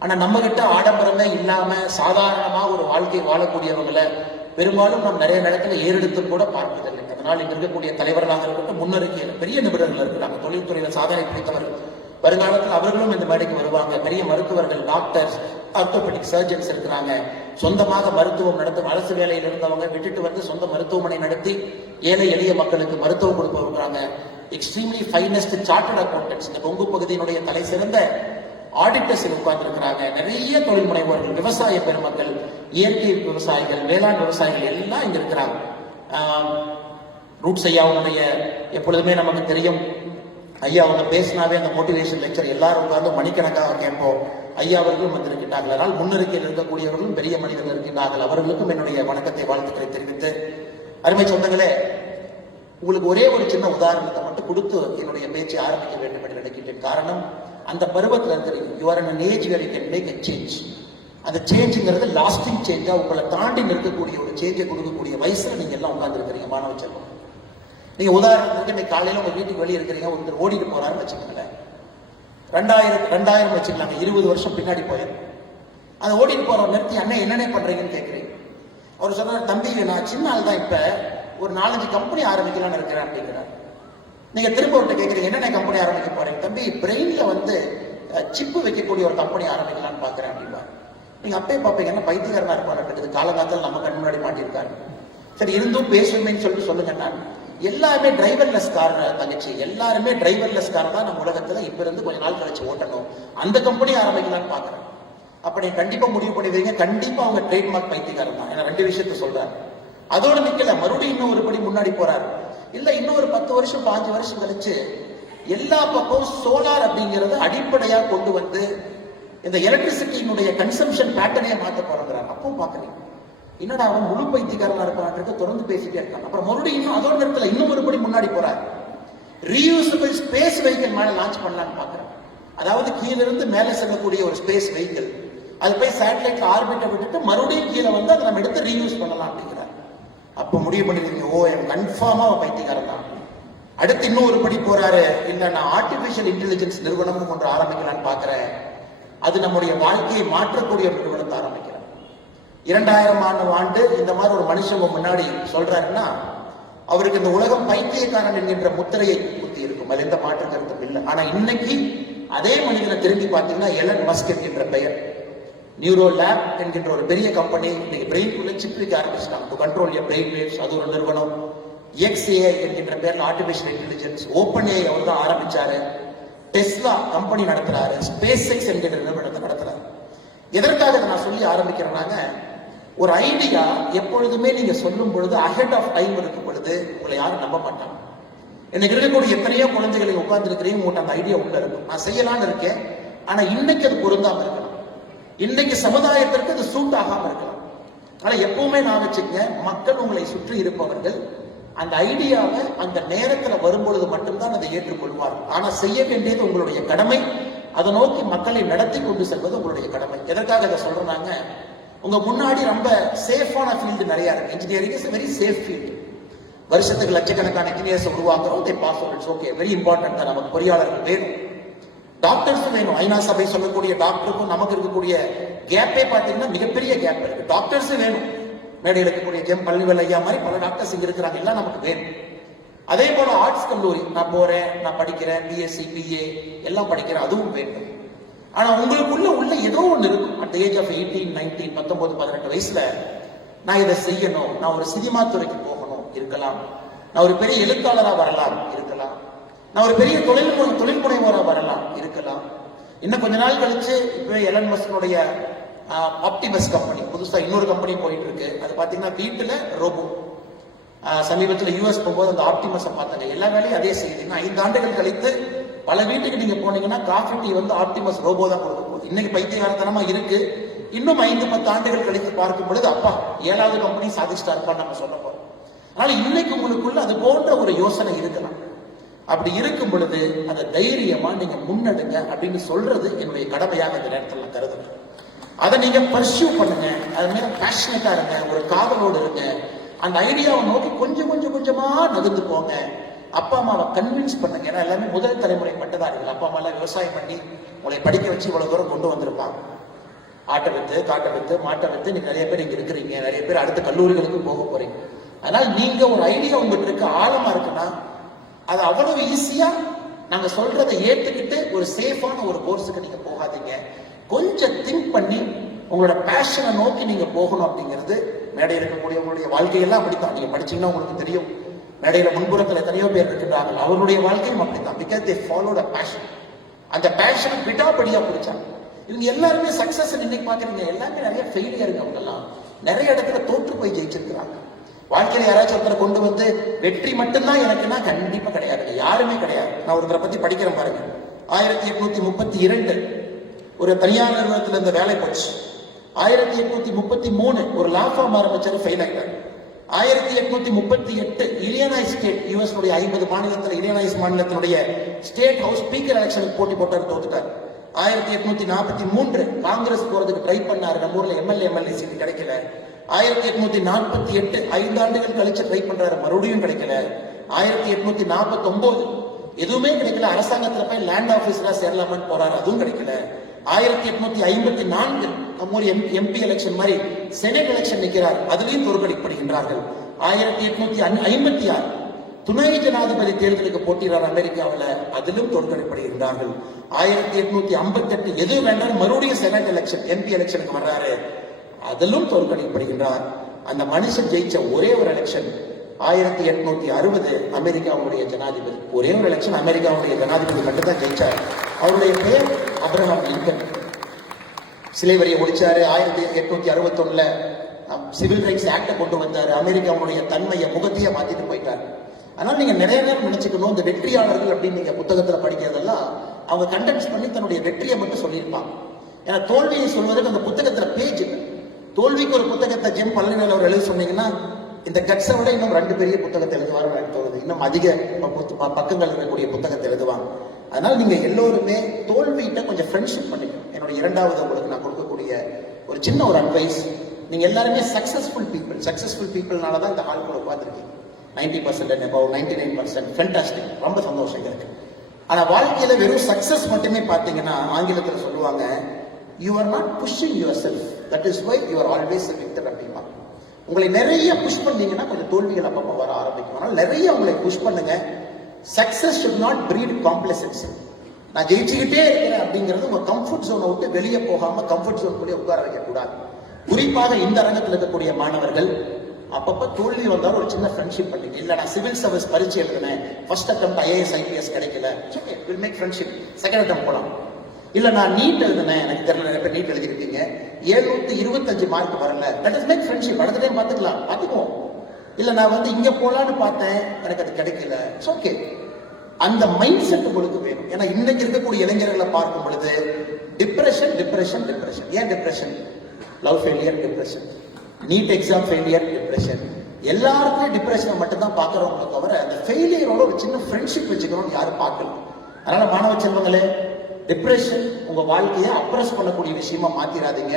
ஆனா நம்ம கிட்ட ஆடம்பரமே இல்லாம சாதாரணமா ஒரு வாழ்க்கை வாழக்கூடியவங்களை பெரும்பாலும் நம்ம நிறைய நேரத்துல ஏறெடுத்து கூட பார்ப்பதில்லை. அதனால் இங்க இருக்கக்கூடிய தலைவர்களாக இருக்கட்டும், முன்னறிக்கையில் பெரிய நிபுணர்கள் இருக்கிறாங்க, தொழில்துறையில் சாதனை பிடித்தவர்கள். வருங்காலத்தில் அவர்களும் இந்த மேடைக்கு வருவாங்க. பெரிய மருத்துவர்கள், டாக்டர்ஸ், ஆர்த்தோபெடிக் சர்ஜன்ஸ் இருக்கிறாங்க. சொந்தமாக மருத்துவம் நடத்தும், அரசு வேலையில் இருந்தவங்க விட்டுட்டு வந்து சொந்த மருத்துவமனை நடத்தி ஏழை எளிய மக்களுக்கு மருத்துவம் கொடுப்பவங்க. எக்ஸ்ட்ரீம்லி ஃபைனஸ்ட் சார்ட்டர்ட் அக்கௌண்டன்ட்ஸ், இந்த கொங்கு பகுதியினுடைய தலை சிறந்த ஆடிட்டர்ஸ் உட்கார்ந்து இருக்கிறாங்க. நிறைய தொழில் முனைவோர்கள், விவசாய பெருமக்கள், இயற்கை விவசாயிகள், வேளாண் விவசாயிகள் எல்லாம் இங்க இருக்கிறாங்க. ரூட்ஸ் ஐயாவுடைய எப்பொழுதுமே நமக்கு தெரியும், ஐயா அவங்க பேசினாவே அந்த மோட்டிவேஷன் லெக்சர் எல்லாரும் உட்கார்ந்து மணிக்கணக்காக கேட்போம். ஐயா அவர்களும் வந்திருக்கின்றார்கள். அதனால் முன்னிருக்கையில் இருக்கக்கூடியவர்களும் பெரிய மனிதர்கள் இருக்கின்றார்கள். அவர்களுக்கும் என்னுடைய வணக்கத்தை, வாழ்த்துக்களை தெரிவித்து, அருமை சொந்தங்களே, உங்களுக்கு ஒரே ஒரு சின்ன உதாரணத்தை மட்டும் கொடுத்து என்னுடைய பேச்சை ஆரம்பிக்க வேண்டும் என்று நினைக்கின்றேன். காரணம், அந்த பருவத்தில் இருக்கிறீங்க, you are in an age where you can make a change. அந்த சேஞ்சுங்கிறது லாஸ்டிங் சேஞ்சா உங்களை தாண்டி நிற்கக்கூடிய ஒரு சேஞ்சை கொடுக்கக்கூடிய வயசுல நீங்க எல்லாம் உட்கார்ந்து இருக்கிறீங்க. மாணவ செல்வம், நீங்க உதாரணத்துக்கு இன்னைக்கு காலையில உங்க வீட்டுக்கு வெளியே இருக்கிறீங்க, ஒருத்தர் ஓடிட்டு போறாருன்னு வச்சுக்கோங்களேன். 2000 வச்சுக்கலாங்க, 20 வருஷம் பின்னாடி போயிடும். அதை ஓடிட்டு போறவர் நிறுத்தி அண்ணன் என்னென்ன பண்றீங்கன்னு கேட்குறீங்க. அவர் சொன்னார், தம்பி நான் சின்ன ஆள் தான், இப்ப ஒரு 4-5 கம்பெனி ஆரம்பிக்கலாம்னு இருக்கிறேன் அப்படிங்கிறார். நீங்க திரும்ப விட்டு கேட்குறீங்க, என்னென்ன கம்பெனி ஆரம்பிக்க போறீங்க? தம்பி பிரெயின்ல வந்து சிப்பு வைக்கக்கூடிய ஒரு கம்பெனி ஆரம்பிக்கலாம்னு பாக்குறேன் அப்படின்னா நீங்க அப்பயே பார்ப்பீங்க, என்ன பைத்தியக்காரனா இருப்பாரு, காலகாலத்தில் நம்ம கண் முன்னாடி மாட்டியிருக்காரு. சரி இருந்தும் பேசுவேன்னு சொல்லிட்டு சொல்லுங்க. நான் எல்லாருமே டிரைவர்லெஸ் கார் தங்கச்சி, எல்லாருமே டிரைவர்லெஸ் கார் தான் நம்ம உலகத்துல இப்ப இருந்து கொஞ்ச நாள் கழிச்சு ஓட்டணும், அந்த கம்பெனி ஆரம்பிக்கலாம்னு பாக்குறேன். அப்ப நீங்க கண்டிப்பா முடிவு பண்ணிடுவீங்க, கண்டிப்பா அவங்க ட்ரேட்மார்க் பைத்தியக்காரன் தான். ஏன்னா 2 விஷயத்த சொல்றாரு. அதோட நிக்கல, மறுபடியும் இன்னும் ஒரு படி முன்னாடி போறாரு. இல்ல இன்னும் ஒரு 10 வருஷம் 5 வருஷம் கழிச்சு எல்லா பக்கம் சோலார் அப்படிங்கறத அடிப்படையா கொண்டு வந்து இந்த எலக்ட்ரிசிட்டியினுடைய கன்சம்ஷன் பேட்டர்னே மாத்த போறாங்கிறார். அப்பவும் பாக்குறீங்க, என்னடா அவன் முழு பைத்தியக்காரனா இருக்கான், தொடர்ந்து பேசிட்டே இருக்கான். அப்புறம் மறுபடியும் இன்னும் அதோட நேரத்துல இன்னும் ஒரு படி முன்னாடி போறாரு. ரீயூசபிள் ஸ்பேஸ் வெஹிக்கிள் மேல லான்ச் பண்ணலாம்னு பாக்குறேன். அதாவது கீழ இருந்து மேல செல்லக்கூடிய ஒரு ஸ்பேஸ் வெஹிக்கிள், அது போய் சேட்டலைட் ஆர்பிட்டை விட்டுட்டு மறுபடியும் கீழே வந்து அதை நம்ம எடுத்து ரீயூஸ் பண்ணலாம் அப்படிங்கிறார். அப்ப முடிவு பண்ணிருக்கீங்க, ஓ எனக்கு கன்ஃபார்மா பைத்தியக்காரன் தான். அடுத்து இன்னும் ஒரு படி போறாரு, இல்ல நான் ஆர்டிபிஷியல் இன்டெலிஜென்ஸ் நிறுவனமும் ஒன்று ஆரம்பிக்கலான்னு பாக்குறேன், அது நம்முடைய வாழ்க்கையை மாற்றக்கூடிய ஒரு நிறுவனத்தை ஆரம்பிக்கிறேன். 2000 ஆண்டு இந்த மாதிரி ஒரு மனுஷங்க முன்னாடி சொல்றாருன்னா அவருக்கு இந்த உலகம் பைத்தியக்காரன் என்கின்ற முத்திரையை குத்தி இருக்கும், அது எந்த மாற்று கருத்தும் இல்லை. ஆனா இன்னைக்கு அதே மனிதனை திரும்பி பார்த்தீங்கன்னா எலன் மஸ்க் என்கின்ற பெயர், நியூரோ லேப் என்கின்ற ஒரு பெரிய கம்பெனி இன்னைக்கு பிரெயின்குள்ள சிப் வைக்க ஆரம்பிச்சிட்டாங்க, to control your brain waves, அது ஒரு நிறுவனம். XAI என்கின்ற பேர்ல ஆர்டிபிஷியல் இன்டெலிஜென்ஸ், OpenAI அவர் தான் ஆரம்பிச்சாரு. டெஸ்லா கம்பெனி நடத்துறாரு, ஸ்பேஸ் எக்ஸ் என்கின்ற நிறுவனத்தை நடத்துறாரு. எதற்காக இதை நான் சொல்லி ஆரம்பிக்கிறேன்னாங்க, ஒரு ஐடியா எப்பொழுதுமே நீங்க சொல்லும் பொழுது அஹெட் ஆஃப் டைம் இருக்கும் பொழுது உங்களை யாரும் நம்ப மாட்டாங்க. இன்னைக்கு இருக்கக்கூடிய எத்தனையோ குழந்தைகளை உட்கார்ந்து இருக்கிறீங்க, உங்கள்கிட்ட அந்த ஐடியா உள்ள இருக்கும், நான் செய்யலாம்னு இருக்கேன், ஆனா இன்னைக்கு அது பொருந்தாம இருக்கலாம், இன்னைக்கு சமுதாயத்திற்கு அது சூட் ஆகாம இருக்கலாம். ஆனா எப்பவுமே நான் வச்சுக்கங்க, மக்கள் உங்களை சுற்றி இருப்பவர்கள் அந்த ஐடியாவை அந்த நேரத்துல வரும்பொழுது மட்டும்தான் அதை ஏற்றுக்கொள்வார். ஆனா செய்ய வேண்டியது உங்களுடைய கடமை, அதை நோக்கி மக்களை நடத்தி கொண்டு செல்வது உங்களுடைய கடமை. எதற்காக இதை சொல்றாங்க, உங்க முன்னாடி ரொம்ப சேஃபான ஃபீல்டு நிறைய இருக்கு. Engineering is very safe field. வருஷத்துக்கு லட்சக்கணக்கான இன்ஜினியர்ஸ் உருவாக்குறோம், they pass out, it's okay, very important தான். நமக்கு பொறியாளர்கள் வேணும், டாக்டர்ஸும் வேணும். ஐநா சபை சொல்லக்கூடிய டாக்டருக்கும் நமக்கு இருக்கக்கூடிய கேப்பே பார்த்தீங்கன்னா மிகப்பெரிய கேப் இருக்கு. டாக்டர்ஸும் வேணும், மேடையில் இருக்கக்கூடிய ஜெம் பள்ளிவல் ஐயா மாதிரி பல டாக்டர்ஸ் இங்க இருக்கிறாங்க, எல்லாம் நமக்கு வேணும். அதே போல ஆர்ட்ஸ் கல்லூரி, நான் போறேன், நான் படிக்கிறேன், பிஎஸ்சி பிஏ எல்லாம் படிக்கிறேன், அதுவும் வேண்டும். ஆனா உங்களுக்குள்ள உள்ள ஏதோ ஒண்ணு இருக்கும். அட் ஏஜ் ஆஃப் 18, 19, 19, 18 வயசுல நான் இதை செய்யணும், நான் ஒரு சினிமா துறைக்கு போகணும், இருக்கலாம், நான் ஒரு பெரிய எழுத்தாளராக வரலாம், இருக்கலாம், நான் ஒரு பெரிய தொழில் முனைவோராக வரலாம், இருக்கலாம். இன்னும் கொஞ்ச நாள் கழிச்சு இப்போ எலன் மஸ்கனுடைய ஆப்டிமஸ் கம்பெனி புதுசா இன்னொரு கம்பெனி போயிட்டு இருக்கு. அது பாத்தீங்கன்னா வீட்டுல ரோபோ. சமீபத்தில் யூஎஸ் போகும்போது அந்த ஆப்டிமஸை பார்த்தாங்க, எல்லா வேலையும் அதே செய்யுதுன்னா 5 ஆண்டுகள் கழித்து பல வீட்டுக்கு நீங்க போனீங்கன்னா காஃபி டீ வந்து ஆப்டிமஸ் ரோபோ தான் கொடுக்க போகுது. இன்னைக்கு பைத்தியகாரத்தனமா இருக்கு, இன்னும் 5-10 ஆண்டுகள் கழித்து பார்க்கும் பொழுது அப்பா 7வது கம்பெனி சாதிச்சுட்டா இருப்பான்னு நம்ம சொல்ல போறோம். அதனால இன்னைக்கு உங்களுக்குள்ள அது போன்ற ஒரு யோசனை இருக்கலாம். அப்படி இருக்கும் பொழுது அதை தைரியமா நீங்க முன்னெடுங்க அப்படின்னு சொல்றது என்னுடைய கடமையாக இந்த நேரத்தில் நான் கருதுறேன். அதை நீங்க பர்சியூ பண்ணுங்க, அது மேல பேஷனட்டா இருங்க, ஒரு காதலோடு இருங்க, அந்த ஐடியாவை நோக்கி கொஞ்சம் கொஞ்சமா நகர்ந்து போங்க. அப்பா அம்மாவை கன்வின்ஸ் பண்ணுங்க. ஏன்னா எல்லாமே முதல் தலைமுறை பட்டதாரிகள். அப்பா அம்மா எல்லாம் விவசாயம் பண்ணி உங்களை படிக்க வச்சு இவ்வளவு தூரம் கொண்டு வந்திருப்பாங்க. ஆட்டை வித்து, காட்டை வித்து, மாட்டை வித்து நீங்க நிறைய பேர் இங்க இருக்கிறீங்க, நிறைய பேர் அடுத்த கல்லூரிகளுக்கு போக போறீங்க. அதனால நீங்க ஒரு ஐடியா உங்ககிட்ட இருக்க ஆழமா இருக்குன்னா அது அவ்வளவு ஈஸியா நாங்க சொல்றதை ஏற்றுக்கிட்டு ஒரு சேஃபான ஒரு கோர்ஸுக்கு நீங்க போகாதீங்க. கொஞ்சம் திங்க் பண்ணி உங்களோட பேஷனை நோக்கி நீங்க போகணும். அப்படிங்கிறது மேடையில் இருக்கக்கூடிய உங்களுடைய வாழ்க்கையெல்லாம் அப்படித்தான். நீங்க படிச்சீங்கன்னா உங்களுக்கு தெரியும், மேடையில முன்புறத்தில் எத்தனையோ பேர் இருக்கின்றார்கள், அவருடைய வாழ்க்கையும் அப்படித்தான். Because they followed a fashion. அந்த பேஷனை விடாபடியா பிடிச்சாங்க. இவங்க எல்லாருமே சக்சஸ் இன்னைக்கு பாக்குறீங்க, எல்லாமே நிறைய ஃபெயிலியருங்க. அவங்க எல்லாம் நிறைய இடத்துல தோற்று போய் ஜெயிச்சிருக்கிறாங்க. வாழ்க்கையில யாராச்சும் ஒருத்தரை கொண்டு வந்து வெற்றி மட்டும்தான் எனக்குன்னா கண்டிப்பா கிடையாதுங்க, யாருமே கிடையாது. நான் ஒருத்தரை பத்தி படிக்கிறேன் பாருங்க. 1832 ஒரு தனியார் நிறுவனத்தில் இருந்த வேலை போச்சு. 1833 ஒரு லா ஃபார்ம் ஆரம்பிச்சாரு, ஃபெயில் ஆயிட்டார். 1838 இலினாய்ஸ் ஸ்டேட், யுஎஸ் 50 மாநிலத்தில் இலினாய்ஸ் மாநிலத்தினுடைய ஸ்டேட் ஹவுஸ் ஸ்பீக்கர் எலெக்ஷனுக்கு போட்டி போட்டார், தோத்துட்டார். 1843 காங்கிரஸ் போறதுக்கு ட்ரை பண்ணாரு, நம்ம ஊர்ல எம்எல்ஏ சீட் கிடைக்கல. 1848 5 ஆண்டுகள் கழிச்சு ட்ரை பண்றாரு, மறுபடியும் கிடைக்கல. 1849 எதுவுமே கிடைக்கல. அரசாங்கத்துல போய் லேண்ட் ஆபீஸ்ல சேரலாமான்னு போறாரு, அதுவும் கிடைக்கல. 1854 ஒரு MP எலெக்ஷன் மாதிரி செனட் எலெக்ஷன் நிற்கிறார், அதுலயும் தோற்கடிக்கப்படுகின்றார்கள். 1856 துணை ஜனாதிபதி தேர்தலுக்கு போட்டியிடார் அமெரிக்காவில், அதிலும் தோற்கடிக்கப்படுகின்றார்கள். 1858 எது வேண்டாம் மறுபடியும் செனட் எலெக்ஷன் MP எலெக்ஷனுக்கு வர்றாரு, அதிலும் தோற்கடிக்கப்படுகின்றார். அந்த மனுஷன் ஜெயிச்ச ஒரே ஒரு எலெக்ஷன் 1860 அமெரிக்காவுடைய ஜனாதிபதி, ஒரே ஒரு எலெக்ஷன் அமெரிக்காவுடைய ஜனாதிபதி மட்டும் தான் ஜெயிச்சார். அவருடைய பெயர் அப்ரஹாம் லிங்கன். சிலேவரியை ஒழிச்சாரு. 1861 சிவில் ரைட்ஸ் ஆக்ட கொண்டு வந்தாரு. அமெரிக்காவுடைய தன்மையை முகத்தையே மாத்திட்டு போயிட்டார். அதனால நீங்க நிறைய நேரம் நினைச்சுக்கணும், இந்த வெற்றியாளர்கள் அப்படின்னு நீங்க புத்தகத்துல படிக்கிறதெல்லாம் அவங்க கண்டென்ஸ் பண்ணி தன்னுடைய வெற்றியை மட்டும் சொல்லியிருப்பாங்க. ஏன்னா தோல்வியை சொல்வதற்கு அந்த புத்தகத்துல பேஜ் இல்லை. தோல்விக்கு ஒரு புத்தகத்தை ஜெம் பழனிவேல் அவர் எழுத சொன்னீங்கன்னா இந்த கட்ஸை விட இன்னும் 2 பெரிய புத்தகத்தை எழுதுவாரு தோணுது. இன்னும் அதிக பக்கங்கள் இருக்கக்கூடிய புத்தகத்தை எழுதுவாங்க. அதனால நீங்க எல்லோருமே தோல்வியிட்ட கொஞ்சம் ஃப்ரெண்ட்ஷிப் பண்ணிக்கணும். என்னோட இரண்டாவது உங்களுக்கு நான் கொடுக்கக்கூடிய ஒரு சின்ன ஒரு அட்வைஸ், நீங்க எல்லாருமே சக்சஸ்ஃபுல் பீப்புள்னால தான் இந்த ஹால் கூட உட்காந்துருக்கீங்க. 90% and above 99% ஃபென்டாஸ்டிக், ரொம்ப சந்தோஷம் இருக்கு. ஆனா வாழ்க்கையில வெறும் சக்சஸ் மட்டுமே பார்த்தீங்கன்னா ஆங்கிலத்தில் சொல்லுவாங்க, you are not pushing yourself, that is why you are always a victor அப்படின்னா. உங்களை நிறைய புஷ் பண்ணீங்கன்னா கொஞ்சம் தோல்விகள் அப்பப்போ வர ஆரம்பிக்கும். ஆனால் நிறைய உங்களை புஷ் பண்ணுங்க. Success should not breed complacency. நான் ஜெயிச்சுக்கிட்டே இருக்கிறேன் அப்படிங்கிறது உங்க கம்ஃபர்ட் ஜோனை விட்டு வெளியே போகாம கம்ஃபர்ட் ஜோன் கூட உட்கார வைக்க கூடாது. குறிப்பாக இந்த அரங்கத்தில் இருக்கக்கூடிய மாணவர்கள் அப்பப்ப தோல்வி வந்தாலும் ஒரு சின்ன ஃப்ரெண்ட்ஷிப் பண்ணிக்க. இல்ல நான் சிவில் சர்வீஸ் பரீட்சை எழுதுனேன், ஃபர்ஸ்ட் அட்டெம்ப்ட் IAS IPS கிடைக்கல, okay will make friendship, second attempt போலாம். இல்ல நான் நீட் எழுதுனேன், எனக்கு தெரியல, நிறைய பேர் நீட் எழுதிருக்கீங்க, 725 மார்க் வரல, லெட் அஸ் மேக் ஃப்ரெண்ட்ஷிப், அடுத்த டைம் பார்த்துக்குவோம். இல்ல நான் வந்து இங்க போலான்னு பார்த்தேன், எனக்கு அது கிடைக்கல, இட்ஸ் ஓகே. அந்த மைண்ட் செட் உங்களுக்கு வேணும். ஏன்னா இன்னைக்கு இருக்கக்கூடிய இளைஞர்களை பார்க்கும் பொழுது டிப்ரெஷன். ஏன் depression? Love failure depression, NEET exam failure depression. எல்லாருக்குமே டிப்ரெஷனை மட்டும் தான் பார்க்கறவங்களை தவிர அந்த ஃபெயிலியரோட ஒரு சின்ன ஃப்ரெண்ட்ஷிப் வச்சுக்கணும்னு யாரும் பார்க்கல. அதனால மாணவ செல்வங்களே, டிப்ரெஷன் உங்க வாழ்க்கையை அப்ரஸ் பண்ணக்கூடிய விஷயமா மாத்திராதீங்க.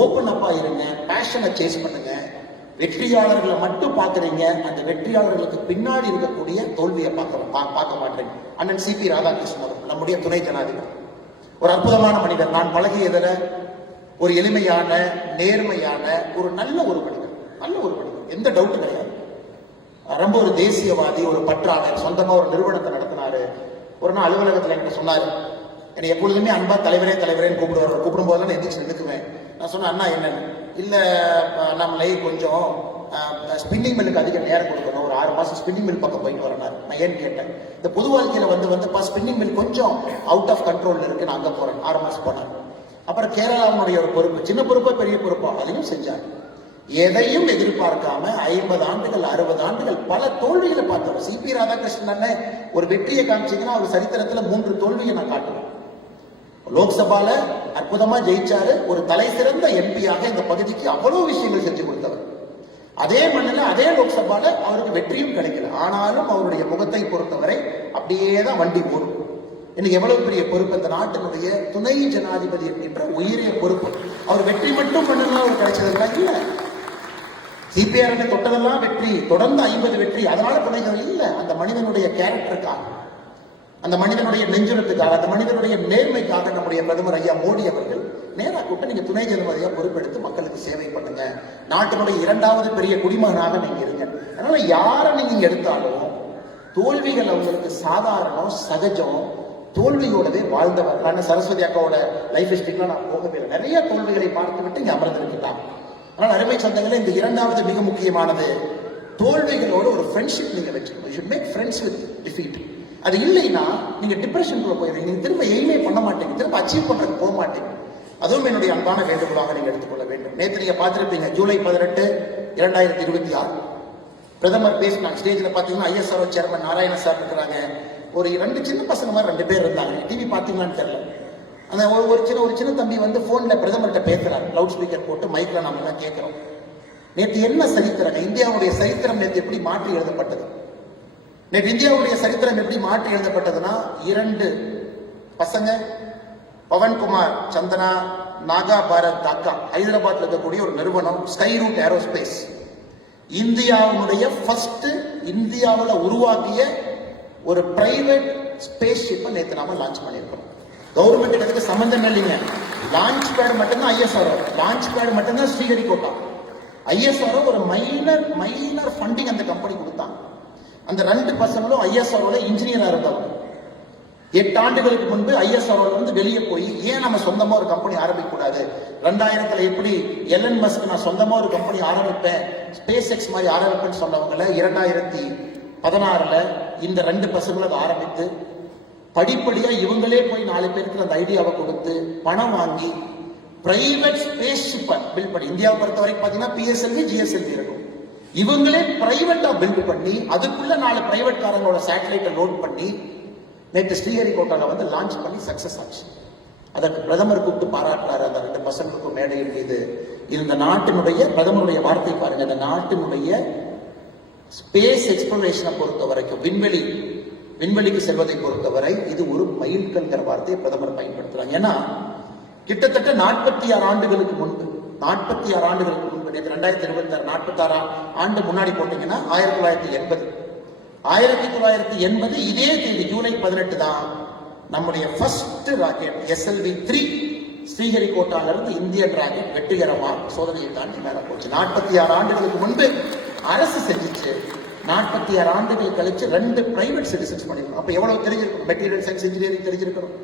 ஓப்பன் அப்பா இருங்க, பேஷனை சேஸ் பண்ணுங்க. வெற்றியாளர்களை மட்டும் பார்க்குறீங்க, அந்த வெற்றியாளர்களுக்கு பின்னாடி இருக்கக்கூடிய தோல்வியை பார்க்க மாட்டேங்க. அண்ணன் CP ராதாகிருஷ்ணன் நம்முடைய துணை ஜனாதிபதி ஒரு அற்புதமான மனிதர். நான் பழகியதில் ஒரு எளிமையான, நேர்மையான, ஒரு நல்ல ஒரு மனிதர், எந்த டவுட் கிடையாது. ரொம்ப ஒரு தேசியவாதி, ஒரு பற்றாளர், சொந்தமா ஒரு நிறுவனத்தை நடத்தினாரு. ஒரு நாள் அலுவலகத்தில் என்கிட்ட சொன்னாரு, என்னை எப்பொழுதுமே அன்பா தலைவரேன்னு கூப்பிடும் போதெல்லாம் எந்திரிச்சு நின்றுக்குவேன். நான் சொன்னேன், அண்ணா என்னன்னு? இல்ல நம்மளை கொஞ்சம் ஸ்பின்னிங் மில்லுக்கு அதிக நேரம் கொடுக்கணும், ஒரு 6 மாசம் ஸ்பின்னிங் மில் பக்கம் போயிட்டு வரேன். நான் ஏன்னு கேட்டேன், இந்த பொது வாழ்க்கையில வந்து ஸ்பின்னிங் மில் கொஞ்சம் அவுட் ஆஃப் கண்ட்ரோல் இருக்கு, நான் அங்க போறேன். 6 மாசம் போனேன். அப்புறம் கேரளாவுடைய ஒரு பொறுப்பு, சின்ன பொறுப்போ பெரிய பொறுப்போ, அதையும் செஞ்சார். எதையும் எதிர்பார்க்காம 50 ஆண்டுகள் 60 ஆண்டுகள் பல தோல்விகளை பார்த்தவர். CP ராதாகிருஷ்ணன் ஒரு வெற்றியை காமிச்சீங்கன்னா அவர் சரித்திரத்துல 3 தோல்வியை நான் காட்டுவேன். லோக்சபால அற்புதமா ஜெயிச்சாரு, ஒரு தலை சிறந்த MP-யாக இந்த பகுதிக்கு அவ்வளவு விஷயங்கள் செஞ்சு கொடுத்தவர். அதே மண்ணில் அதே லோக்சபால அவருக்கு வெற்றியும் கிடைக்கல. ஆனாலும் அவருடைய முகத்தை பொறுத்தவரை அப்படியேதான் வண்டி ஓடும். இன்னைக்கு எவ்வளவு பெரிய பொறுப்பு, இந்த நாட்டினுடைய துணை ஜனாதிபதி என்கின்ற உயரிய பொறுப்பு. அவர் வெற்றி மட்டும் பண்ணலாம் அவர் கிடைச்சதுக்கா இல்ல, CPR தொட்டதெல்லாம் வெற்றி, தொடர்ந்து 50 வெற்றி, அதனால துணை இல்ல. அந்த மனிதனுடைய கேரக்டருக்காக, அந்த மனிதனுடைய நெஞ்சுரத்துக்காக, அந்த மனிதனுடைய நேர்மைக்காக நம்முடைய பிரதமர் ஐயா மோடி அவர்கள் நேரா கூட்ட நீங்க துணை ஜனாதிபதியா பொறுப்பெடுத்து மக்களுக்கு சேவை பண்ணுங்க, நாட்டினுடைய 2வது பெரிய குடிமகனாக நீங்க இருங்க. அதனால யாரை நீங்க எடுத்தாலும் தோல்விகள் அவங்களுக்கு சாதாரணம், சகஜம். தோல்வியோடவே வாழ்ந்தவர். சரஸ்வதி அக்காவோட லைஃப் ஹிஸ்டரிக்கெல்லாம் நான் போகவே இல்லை. நிறைய தோல்விகளை பார்த்து விட்டு இங்க அமர்ந்திருக்கிறாங்க. ஆனால் அருமை சொந்தங்களே, இந்த 2வது மிக முக்கியமானது, தோல்விகளோட ஒரு ஃப்ரெண்ட்ஷிப் நீங்க வச்சுக்கணும். You should make friends with defeat. அது இல்லைன்னா நீங்க டிப்ரெஷனுக்குள்ள போயிருவீங்க, நீங்க திரும்ப எய்மே பண்ண மாட்டீங்க, திரும்ப அச்சீவ் பண்றதுக்கு போக மாட்டீங்க. அதுவும் என்னுடைய அன்பான வேண்டுகோளாக நீங்க எடுத்துக்கொள்ள வேண்டும். நேற்று நீங்க பார்த்திருப்பீங்க, ஜூலை 18, 2026 பிரதமர் பேசினாங்க. ஸ்டேஜ்ல பாத்தீங்கன்னா ISRO சேர்மன் நாராயண சார் இருக்கிறாங்க. ஒரு 2 சின்ன பசங்க மாதிரி 2 பேர் இருந்தாங்க. டிவி பாத்தீங்களான்னு தெரியல. அந்த ஒரு சின்ன தம்பி வந்து போன்ல பிரதமர்கிட்ட பேசுறாரு, லவுட் ஸ்பீக்கர் போட்டு மைக்ல நாம எல்லாம் கேட்கிறோம். நேற்று என்ன சரித்திரம், இந்தியாவுடைய சரித்திரம் நேற்று எப்படி மாற்றி எழுதப்பட்டது? நேற்று இந்தியாவுடைய சரித்திரம் எப்படி மாற்றி எழுதப்பட்டதுன்னா, 2 பசங்க, பவன்குமார் சந்தனா, நாகா பாரத் தாக்கா, ஹைதராபாத்ல இருக்கக்கூடிய ஒரு நிறுவனம் ஸ்கை ரூட் ஏரோஸ்பேஸ், இந்தியாவுடைய ஃபர்ஸ்ட் இந்தியாவில் உருவாக்கிய ஒரு பிரைவேட் ஸ்பேஸ் ஷிப்பை நேற்று நாம லான்ச் பண்ணியிருக்கிறோம். கவர்மெண்ட்டுக்கு அதுக்கு சம்பந்தம் இல்லைங்க. லான்ச் பேட் மட்டும்தான் ஐஎஸ்ஆர்ஓ, லான்ச் பேட் மட்டும்தான் ஸ்ரீஹரிகோட்டா. ஐஎஸ்ஆர்ஓ ஒரு மைனர் ஃபண்டிங் அந்த கம்பெனி கொடுத்தாங்க. அந்த 2 பசங்களும் ஐஎஸ்ஆர்ஓல இன்ஜினியரா இருந்தாங்க. 8 ஆண்டுகளுக்கு முன்பு ஐஎஸ்ஆர்ஓல இருந்து வெளியே போய் ஏன் நம்ம சொந்தமா ஒரு கம்பெனி ஆரம்பிக்க கூடாது, 2000 எப்படி எலன் மஸ்க் நான் சொந்தமா ஒரு கம்பெனி ஆரம்பிப்பேன், ஸ்பேஸ் எக்ஸ் மாதிரி ஆரம்பிப்பேன்னு சொன்னவங்களை 2016 இந்த 2 பசங்களும் அதை ஆரம்பித்து படிப்படியா இவங்களே போய் 4 பேருக்கு அந்த ஐடியாவை கொடுத்து பணம் வாங்கி பிரைவேட் ஸ்பேஸ் ஷிப்பை பில்ட் பண்ணி, இந்தியாவை பொறுத்த வரைக்கும் பாத்தீங்கன்னா பிஎஸ்எல்வி ஜிஎஸ்எல்வி இருக்கும், இவங்களே பிரைவேட்டா பில்ட் பண்ணி அதுக்குள்ள 4 பிரைவேட் காரங்களோட சேட்டலைட்டை லோட் பண்ணி நேற்று ஸ்ரீஹரிகோட்டால வந்து லான்ச் பண்ணி சக்சஸ் ஆச்சு. அதற்கு பிரதமர் கூப்பிட்டு பாராட்டுறாரு. அந்த 2 பசங்களுக்கும் மேடையில் மீது இந்த நாட்டினுடைய பிரதமருடைய வார்த்தை பாருங்க, இந்த நாட்டினுடைய ஸ்பேஸ் எக்ஸ்ப்ளோரேஷனை பொறுத்த வரைக்கும் விண்வெளிக்கு செல்வதை பொறுத்தவரை இது ஒரு மைல்கல்ங்கிற வார்த்தையை பிரதமர் பயன்படுத்துறாங்க. ஏன்னா கிட்டத்தட்ட 46 ஆண்டுகளுக்கு முன்பு 2026 46 ஆண்டு முன்னாடி போட்டீங்கன்னா 1980 இதே தேதி ஜூலை 18 தான் நம்முடைய ஃபர்ஸ்ட் ராக்கெட் SLV-3 ஸ்ரீஹரிகோட்டால இருந்து இந்தியன் ராக்கெட் வெற்றிகரமா சோதனையை தாண்டி மேல போச்சு. 46 ஆண்டுகளுக்கு முன்பு அரசு செஞ்சிச்சு. 46 ஆண்டுகள் கழிச்சு 2 பிரைவேட் சிட்டிசன்ஸ் பண்ணிருக்கோம். அப்ப எவ்வளவு தெரிஞ்சிருக்கும், மெட்டீரியல் சயின்ஸ் இன்ஜினியரிங் தெரிஞ்சிருக்கணும்,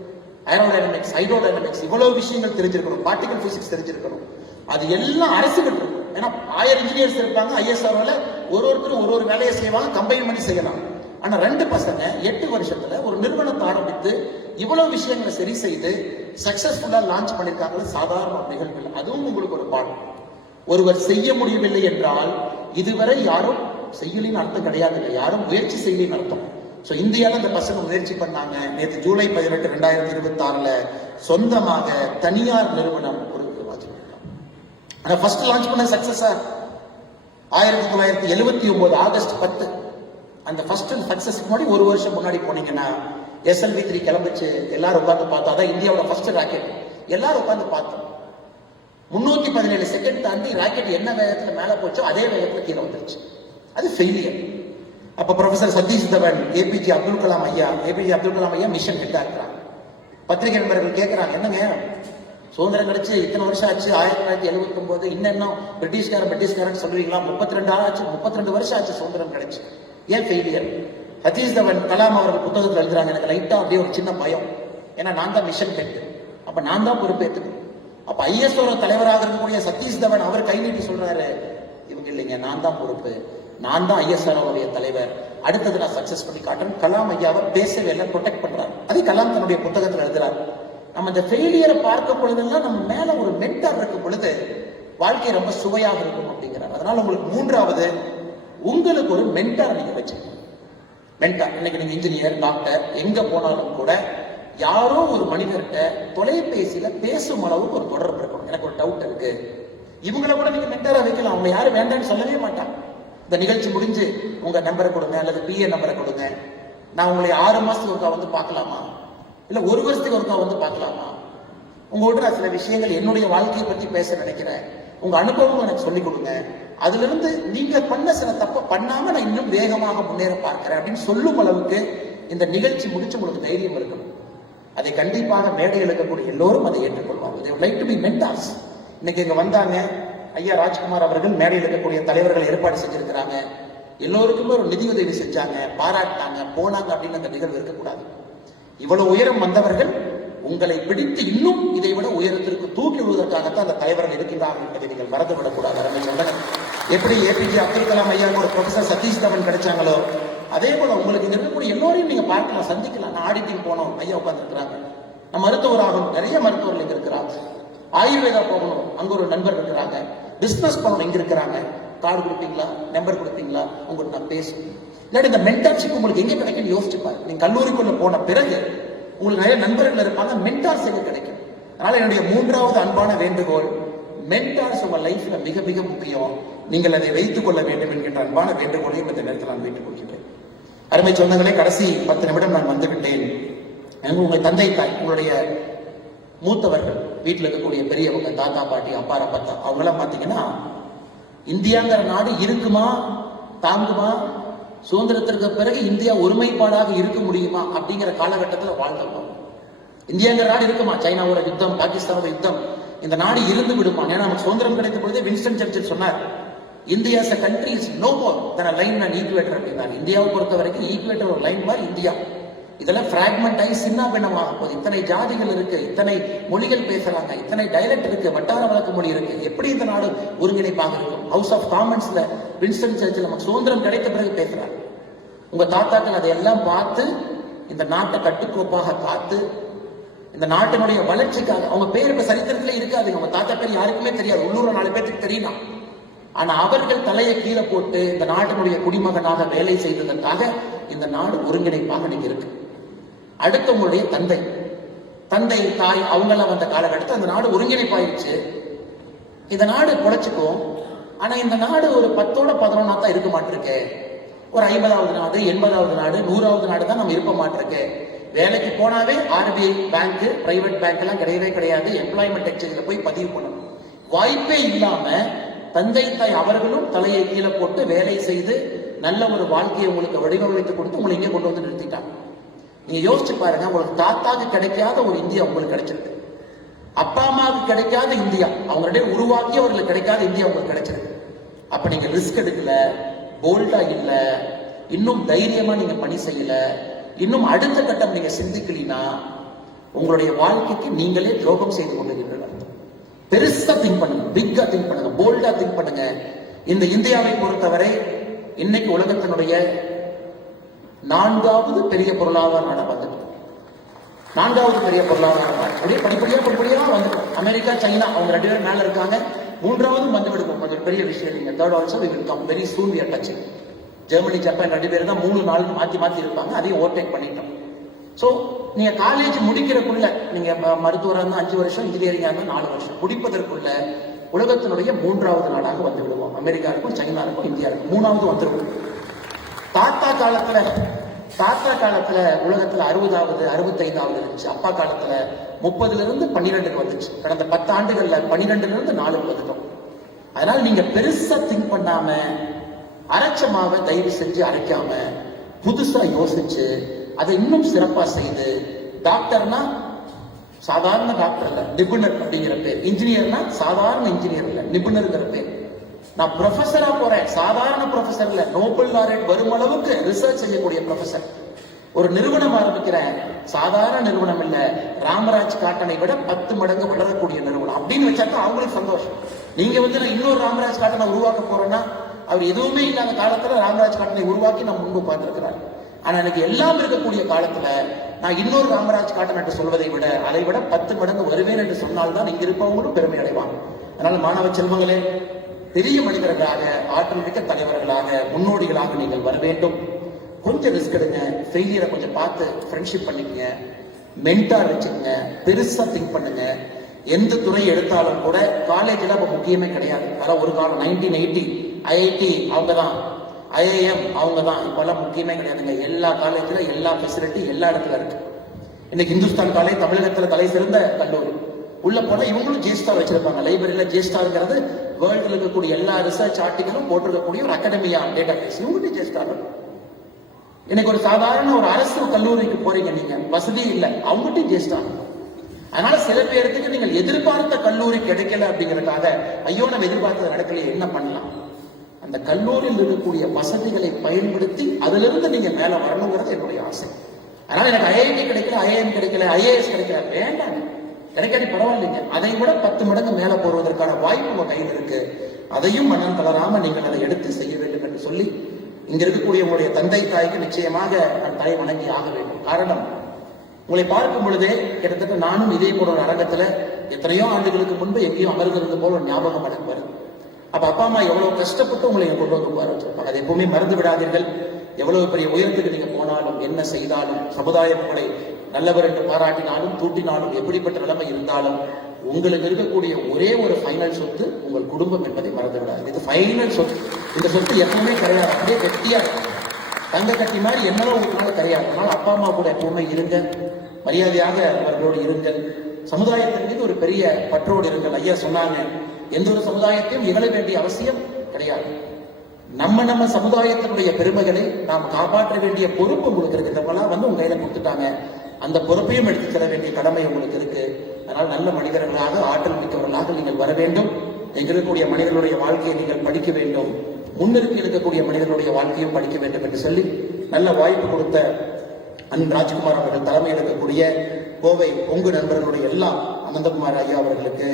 ஏரோடைனமிக்ஸ் ஹைட்ரோடைனமிக்ஸ் இவ்வளவு விஷயங்கள் தெரிஞ்சிருக்கணும், பார்ட்டிகல் பிசிக்ஸ் தெரிஞ்சிருக்கணும். அது எல்லாம் அரசு கிட்ட இருக்கும். ஏன்னா 1000 இன்ஜினியர்ஸ் இருப்பாங்க ஐஎஸ்ஆர்ஓல, ஒருத்தரும் ஒரு வேலையை செய்வாங்க, கம்பைன் பண்ணி செய்யலாம். ஆனா 2 பசங்க 8 வருஷத்துல ஒரு நிறுவனத்தை ஆரம்பித்து இவ்வளவு விஷயங்களை சரி செய்து சக்சஸ்ஃபுல்லா லான்ச் பண்ணிருக்காங்க. சாதாரண நிகழ்வு. அதுவும் உங்களுக்கு ஒரு பாடம். ஒருவர் செய்ய முடியவில்லை என்றால் இதுவரை யாரும் செய்யலின்னு அர்த்தம் கிடையாது, யாரும் முயற்சி செய்யலின்னு அர்த்தம். சோ இந்தியால இந்த பசங்க முயற்சி பண்ணாங்க. நேற்று ஜூலை 18 2026 சொந்தமாக தனியார் நிறுவனம் ஒரு ஆனா ஃபர்ஸ்ட் லான்ச் பண்ண சக்சஸா 1979 ஆகஸ்ட் 10 அந்த ஃபர்ஸ்ட் சக்சஸ்க்கு முன்னாடி ஒரு வருஷம் முன்னாடி போனீங்கன்னா SLV-3 கிளம்பிச்சு. எல்லாரும் உட்கார்ந்து பார்த்தா அதான் இந்தியாவோட ஃபர்ஸ்ட் ராக்கெட். எல்லாரும் உட்கார்ந்து பார்த்தோம். 317 செகண்ட் தாண்டி ராக்கெட் என்ன வேகத்துல மேல போச்சோ அதே வேகத்துல கீழே வந்துருச்சு. அது ஃபெயிலியர். அப்ப ப்ரொஃபசர் சதீஷ் தவன் ஏபிஜே அப்துல் கலாம் ஐயா மிஷன் ஹெட்டா இருக்கிறாங்க. பத்திரிகை நண்பர்கள் கேட்கிறாங்க, என்னங்க சுதந்திரம் கிடைச்சு இத்தனை வருஷம் ஆச்சு, 1979 இன்னும் பிரிட்டிஷ்காரன் சொல்றீங்களா, 32 வருஷம் ஆச்சு சுதந்திரம் கிடைச்சு, ஏன் ஃபெயிலியர்? சதீஷ் தவன் கலாம் அவர்கள் புத்தகத்தில் எழுதுறாங்க, எனக்கு லைட்டா அப்படியே ஒரு சின்ன பயம். ஏன்னா நான் தான் மிஷன் ஹெட், அப்ப நான் தான் பொறுப்பேற்றுக்கணும். அப்ப ஐஎஸ்ஓ தலைவராக இருக்கக்கூடிய சதீஷ் தவன் அவர் கை நீட்டி சொல்றாரு, இவங்க இல்லைங்க, நான் தான் பொறுப்பு, நான் தான் ஐஎஸ்ஆர்ஓடைய தலைவர், அடுத்தது நான் சக்சஸ் பண்ணி காட்டுறேன். கலாம் ஐயாவை பேசவே இல்லை, ப்ரொடெக்ட் பண்றாரு. அதே கலாம் தன்னுடைய புத்தகத்தில் எழுதுறாரு. நம்ம இந்த ஃபெயிலியரை பார்க்க பொழுதெல்லாம் நம்ம மேல ஒரு மென்டார் இருக்கும் பொழுது வாழ்க்கை ரொம்ப சுவையாக இருக்கும் அப்படிங்கிறார். அதனால உங்களுக்கு 3வது உங்களுக்கு ஒரு மென்டார் நீங்க வச்சுக்கணும். மென்டார் இன்னைக்கு நீங்க இன்ஜினியர், டாக்டர் எங்க போனாலும் கூட யாரோ ஒரு மனிதர்கிட்ட தொலைபேசியில பேசும் அளவுக்கு ஒரு தொடர்பு இருக்கணும். எனக்கு ஒரு டவுட் இருக்கு, இவங்களை கூட நீங்க மென்டாரா வைக்கலாம். அவங்க யாரும் வேண்டாம்னு சொல்லவே மாட்டாங்க. இந்த நிகழ்ச்சி முடிஞ்சு உங்க நம்பரை கொடுங்க அல்லது PA நம்பரை கொடுங்க, நான் உங்களை 6 மாசத்துக்கு ஒருக்கா வந்து பார்க்கலாமா, இல்ல 1 வருஷத்துக்கு ஒருக்கா வந்து பார்க்கலாமா, உங்கள்கிட்ட நான் சில விஷயங்கள் என்னுடைய வாழ்க்கையை பற்றி பேச நினைக்கிறேன், உங்க அனுபவம் எனக்கு சொல்லிக் கொடுங்க, அதுல இருந்து நீங்க பண்ண சில தப்ப பண்ணாம நான் இன்னும் வேகமாக முன்னேற பார்க்கிறேன் அப்படின்னு சொல்லும் அளவுக்கு இந்த நிகழ்ச்சி முடிச்சு உங்களுக்கு தைரியம் இருக்கணும். அதை கண்டிப்பாக மேடையில் இருக்கக்கூடிய எல்லோரும் அதை ஏற்றுக்கொள்வாங்க. they would like to be mentors. இன்னைக்கு இங்க வந்தாங்க ஐயா ராஜ்குமார் அவர்கள், மேடையில் இருக்கக்கூடிய தலைவர்கள் ஏற்பாடு செஞ்சிருக்கிறாங்க, எல்லோருக்குமே ஒரு நிதியுதவி செஞ்சாங்க, பாராட்டினாங்க, போனாங்க அப்படின்னு அந்த நிகழ்வு இருக்கக்கூடாது. இவ்வளவு உயரம் வந்தவர்கள் உங்களை பிடித்து இன்னும் இதை விட உயரத்திற்கு தூக்கி விடுவதற்காகத்தான் அந்த தலைவர்கள் இருக்கின்றார்கள் என்பதை நீங்கள் மறந்துவிடக்கூடாது. அருமை சொன்னேன், எப்படி APJ அப்துல் கலாம் ஐயா ஒரு ப்ரொஃபசர் சதீஷ் தவன் கிடைச்சாங்களோ அதே போல உங்களுக்கு இங்க இருக்கக்கூடிய எல்லோரையும் நீங்க பார்க்கலாம், சந்திக்கலாம். நான் ஆடிட்டிங் போனோம், ஐயா உட்கார்ந்து இருக்கிறாங்க. நான் மருத்துவர் ஆகணும், நிறைய மருத்துவர்கள் இங்க இருக்கிறாங்க. ஆயுர்வேதா போகணும், அங்க ஒரு நண்பர் இருக்கிறாங்க. பிசினஸ் பண்ணணும், இங்க இருக்கிறாங்க. கார்டு கொடுப்பீங்களா, நம்பர் கொடுப்பீங்களா, உங்களுக்கு நான் பேசுவேன். இல்லாட்டி இந்த மென்டார்ஷிப் உங்களுக்கு எங்க கிடைக்கும்னு யோசிச்சு பாருங்க. நீங்க கல்லூரிக்குள்ள போன பிறகு உங்களுக்கு நிறைய நண்பர்கள் இருப்பாங்க, மென்டார்ஸ் எங்க கிடைக்கும். அதனால என்னுடைய 3வது அன்பான வேண்டுகோள், மென்டார்ஸ் உங்க லைஃப்ல மிக மிக முக்கியம். நீங்கள் அதை வைத்துக் கொள்ள வேண்டும் என்கின்ற அன்பான வேண்டுகோளையும் இந்த நேரத்தில் நான் வைத்துக் கொள்கிறேன். அருமை சொந்தங்களே, கடைசி 10 நிமிடம் நான் வந்துவிட்டேன். உங்கள் தந்தை தாய், உங்களுடைய மூத்தவர்கள், வீட்டில் இருக்கக்கூடிய பெரியவங்க, தாத்தா பாட்டி, அப்பாரா பத்தா, அவங்களாம் பார்த்தீங்கன்னா இந்தியாங்கிற நாடு இருக்குமா, தாங்குமா, சுதந்திரத்திற்கு பிறகு இந்தியா ஒருமைப்பாடாக இருக்க முடியுமா அப்படிங்கிற காலகட்டத்தில் வாழ்ந்தோம். இந்தியாங்கிற நாடு இருக்குமா? சைனாவோட யுத்தம், பாகிஸ்தானோட யுத்தம், இந்த நாடு இருந்து விடுமா? ஏன்னா நமக்கு சுதந்திரம் கிடைத்த பொழுது வின்ஸ்டன் சர்ச்சில் சொன்னார், India as a country is no more than a line and equator அப்படின்னாரு. இந்தியாவை பொறுத்த வரைக்கும் ஈக்குவேட்டர் ஒரு லைன் மாதிரி இந்தியா. இதெல்லாம் பிராக்மெண்ட் ஆகி சின்ன பின்னமாக போகுது. இத்தனை ஜாதிகள் இருக்கு, இத்தனை மொழிகள் பேசுறாங்க, இத்தனை டைலக்ட் இருக்கு, வட்டார வழக்கு மொழி இருக்கு. எப்படி இந்த நாடு ஒருங்கிணைப்பாக இருக்கும்? ஹவுஸ் ஆஃப் காமன்ஸ்ல வின்ஸ்டன் சர்ச்சில் நமக்கு சுதந்திரம் கிடைத்த பிறகு பேசுறாரு. உங்க தாத்தாக்கள் அதையெல்லாம் பார்த்து இந்த நாட்டை கட்டுக்கோப்பாக காத்து இந்த நாட்டினுடைய வளர்ச்சிக்காக, அவங்க பேர் இப்ப சரித்திரத்திலே இருக்காது, அவங்க தாத்தா பேர் யாருக்குமே தெரியாது, உள்ளூர் 4 பேருக்கு தெரியலாம். ஆனா அவர்கள் தலையை கீழே போட்டு இந்த நாட்டினுடைய குடிமகனாக வேலை செய்ததற்காக இந்த நாடு ஒருங்கிணைப்பாக நீங்க இருக்கு. அடுத்து உங்களுடைய தந்தை, தாய், அவங்கெல்லாம் வந்த காலகட்டத்தில் அந்த நாடு ஒருங்கிணைப்பாயிருச்சு. இந்த நாடு பொழைச்சுக்கும். ஆனா இந்த நாடு ஒரு 10ஓட 11 தான் இருக்க மாட்டிருக்கு. ஒரு 50வது நாடு, 80வது நாடு, 100வது நாடு தான் நம்ம இருக்க மாட்டிருக்கு. வேலைக்கு போனாவே RBI பேங்க், பிரைவேட் பேங்க் எல்லாம் கிடையவே கிடையாது. எம்ப்ளாய்மெண்ட் எக்ஸ்சேஞ்சில் போய் பதிவு பண்ணணும். வாய்ப்பே இல்லாம தந்தை தாய் அவர்களும் தலையை கீழே போட்டு வேலை செய்து நல்ல ஒரு வாழ்க்கையை உங்களுக்கு வடிவமைத்து கொடுத்து உங்களை இங்கே கொண்டு வந்து நிறுத்திட்டாங்க. நீங்க யோசிச்சு பாருங்க, உங்களுக்கு தாத்தாக்கு கிடைக்காத ஒரு இந்தியா உங்களுக்கு கிடைச்சிருக்கு. அப்பா அம்மாவுக்கு கிடைக்காத இந்தியா, அவங்களுடைய உருவாக்கி அவர்களுக்கு கிடைக்காத இந்தியா உங்களுக்கு கிடைச்சிருக்கு. அப்ப நீங்க ரிஸ்க் எடுக்கல, போல்டா இல்ல, இன்னும் தைரியமா நீங்க பணி செய்யல, இன்னும் அடுத்த கட்டம் நீங்க சிந்திக்கலீங்கன்னா உங்களுடைய வாழ்க்கைக்கு நீங்களே துரோகம் செய்து கொண்டிருக்கிறீர்கள். பெருசா திங்க் பண்ணுங்க, பிக்கா திங்க் பண்ணுங்க, போல்டா திங்க் பண்ணுங்க. இந்த இந்தியாவை பொறுத்தவரை இன்னைக்கு உலகத்தினுடைய 4வது பெரிய பொருளாதார நாடு வந்துட்டு, 4வது பெரிய பொருளாதார நாடு. அப்படியே படிப்படியா வந்துடும். அமெரிக்கா, சைனா அவங்க 2 பேரும் மேல இருக்காங்க. 3வது வந்து விடுவோம். கொஞ்சம் பெரிய விஷயம் நீங்க. Third also we will come very soon. We are touching. Germany, Japan 2 பேர் தான் 3-4 மாத்தி இருப்பாங்க. அதையும் ஓவர்டேக் பண்ணிட்டோம். சோ நீங்க காலேஜ் முடிக்கிறதுக்குள்ள, நீங்க மருத்துவராக இருந்தா 5 வருஷம், இன்ஜினியரிங்கா இருந்தா 4 வருஷம் முடிப்பதற்குள்ள உலகத்தினுடைய 3வது நாடாக வந்து விடுவோம். அமெரிக்கா இருக்கும், சைனா இருக்கும், இந்தியா இருக்கும். 3வது வந்துருக்கும். தாத்தா காலத்துல உலகத்துல 60வது 65வது இருந்துச்சு. அப்பா காலத்துல 30ல இருந்து 12க்கு வந்துச்சு. கடந்த 10 ஆண்டுகள்ல 12ல இருந்து 4க்கு வந்துட்டோம். அதனால நீங்க பெருசா திங்க் பண்ணாம அரைச்சமாவை தயவு செஞ்சு அரைக்காம புதுசா யோசிச்சு அதை இன்னும் சிறப்பா செய்து, டாக்டர்னா சாதாரண டாக்டர் இல்ல, நிபுணர் அப்படிங்கிற பேர். இன்ஜினியர்னா சாதாரண இன்ஜினியர் இல்ல, நிபுணர்ங்கிற பேர். நான் ப்ரொஃபஸரா போறேன், சாதாரண ப்ரொஃபஸர் இல்ல, நோபல் லாரேட் வரும் அளவுக்கு ரிசர்ச் செய்யக்கூடிய ப்ரொஃபஸர். ஒரு நிறுவனம் ஆரம்பிக்கிறேன், சாதாரண நிறுவனம் இல்ல, ராமராஜ் காட்டனை விட 10 மடங்கு வளரக்கூடிய நிறுவனம் அப்படின்னு வச்சாக்கா அவங்களுக்கு சந்தோஷம். நீங்க வந்து நான் இன்னொரு ராமராஜ் காட்டனை உருவாக்க போறேன்னா, அவர் எதுவுமே இல்லாத காலத்துல ராமராஜ் காட்டனை உருவாக்கி நம்ம முன்பு உட்கார்ந்துருக்கிறார். ஆனா எனக்கு எல்லாம் இருக்கக்கூடிய காலத்துல நான் இன்னொரு ராமராஜ் காட்டன் என்று சொல்வதை விட அதை விட 10 மடங்கு வருவேன் என்று சொன்னால்தான் இங்க இருப்பவங்களும் பெருமை அடைவாங்க. அதனால மாணவ செல்வங்களே, பெரிய மனிதர்களாக, ஆற்றல் மிக்க தலைவர்களாக, முன்னோடிகளாக நீங்கள் வர வேண்டும். கொஞ்சம் ரிஸ்க் எடுங்க, ஃபெயிலியரை கொஞ்சம் பார்த்து ஃப்ரெண்ட்ஷிப் பண்ணிக்கங்க, மென்டார் வச்சுக்கங்க, பெருசா திங்க் பண்ணுங்க. எந்த துறை எடுத்தாலும் கூட காலேஜ்ல அப்ப முக்கியமே கிடையாது. அதான் ஒரு காலம் 1980 IIT அவங்க தான், IIM அவங்க தான். இப்பெல்லாம் முக்கியமே கிடையாதுங்க. எல்லா காலேஜ்ல எல்லா ஃபெசிலிட்டி எல்லா இடத்துல இருக்கு. இன்னைக்கு இந்துஸ்தான் காலேஜ் தமிழகத்துல தலை சிறந்த கல்லூரி. உள்ள போனா இவங்களும் ஜேஸ்டார் வச்சிருப்பாங்க. லைப்ரரியில ஜேஸ்டார்ங்கிறது வேர்ல்டுல இருக்கக்கூடிய எல்லா ரிசர்ச் ஆர்டிகளும் போட்டிருக்கக்கூடிய ஒரு அகாடமியா டேட்டா பேஸ். இவங்களும் ஜேஸ்டார். இன்னைக்கு ஒரு சாதாரண ஒரு அரசு கல்லூரிக்கு போறீங்க, நீங்க வசதி இல்லை, அவங்ககிட்டையும் ஜேஸ்டார். அதனால சில பேருக்கு நீங்கள் எதிர்பார்த்த கல்லூரி கிடைக்கல அப்படிங்கறதுக்காக ஐயோ நம்ம எதிர்பார்த்தது நடக்கலையே, என்ன பண்ணலாம்? அந்த கல்லூரியில் இருக்கக்கூடிய வசதிகளை பயன்படுத்தி அதுல இருந்து நீங்க மேல வரணுங்கிறது என்னுடைய ஆசை. அதனால எனக்கு IIT கிடைக்கல, IIM கிடைக்கல, IAS கிடைக்கல, வேண்டாம், கிடைக்காது பரவாயில்லைங்க. அதை விட 10 மடங்கு மேல போடுவதற்கான வாய்ப்பு உங்க கையில் இருக்கு. அதையும் மனம் தளராம நீங்கள் அதை எடுத்து செய்ய வேண்டும் என்று சொல்லி, இங்க இருக்கக்கூடிய உங்களுடைய தந்தை தாய்க்கு நிச்சயமாக நான் தலை வணங்கி ஆக வேண்டும். காரணம், உங்களை பார்க்கும் பொழுதே கிட்டத்தட்ட நானும் இதே போல ஒரு அரங்கத்துல எத்தனையோ ஆண்டுகளுக்கு முன்பு எங்கேயும் அமர்ந்திருந்த போல ஒரு ஞாபகம் எனக்கு வருது. அப்ப அப்பா அம்மா எவ்வளவு கஷ்டப்பட்டு உங்களை கொண்டு வந்து உட்கார வச்சிருப்பாங்க. அதை எப்பவுமே மறந்து விடாதீர்கள். எவ்வளவு பெரிய உயரத்துக்கு நீங்க போனாலும், என்ன செய்தாலும், சமுதாயம் உங்களை நல்லவர் என்று பாராட்டினாலும் தூட்டினாலும், எப்படிப்பட்ட நிலைமை இருந்தாலும், உங்களுக்கு இருக்கக்கூடிய ஒரே ஒரு ஃபைனல் சொத்து உங்கள் குடும்பம் என்பதை மறந்து விடாது. இது ஃபைனல் சொத்து. இந்த சொத்து எப்பவுமே கிடையாது, அப்படியே கெட்டியா தங்க கட்டி மாதிரி என்னவோ உங்களால கிடையாது. அதனால அப்பா அம்மா கூட எப்பவுமே இருங்க, மரியாதையாக அவர்களோடு இருங்கள். சமுதாயத்தின் மீது ஒரு பெரிய பற்றோடு இருங்கள். ஐயா சொன்னாங்க, எந்த ஒரு சமுதாயத்தையும் இகழ வேண்டிய அவசியம் கிடையாது. நம்ம சமுதாயத்தினுடைய பெருமைகளை நாம் காப்பாற்ற வேண்டிய பொறுப்பு உங்களுக்கு இருக்கு. இதெல்லாம் வந்து உங்க கையில கொடுத்துட்டாங்க, அந்த பொறுப்பையும் எடுத்துச் செல்ல வேண்டிய கடமை உங்களுக்கு இருக்கு. அதனால் நல்ல மனிதர்களாக, ஆற்றல் மிக்கவர்களாக நீங்கள் வர வேண்டும். எங்களுடைய மனிதர்களுடைய வாழ்க்கையை நீங்கள் படிக்க வேண்டும். முன்னிறுத்தி இருக்கக்கூடிய மனிதர்களுடைய வாழ்க்கையும் படிக்க வேண்டும் என்று சொல்லி நல்ல வாய்ப்பு கொடுத்த அண்ணன் ராஜ்குமார் அவர்கள் தலைமையில் இருக்கக்கூடிய கோவை பொங்கு நண்பர்களுடைய எல்லாம் அனந்தகுமார் ஐயா அவர்களுக்கு,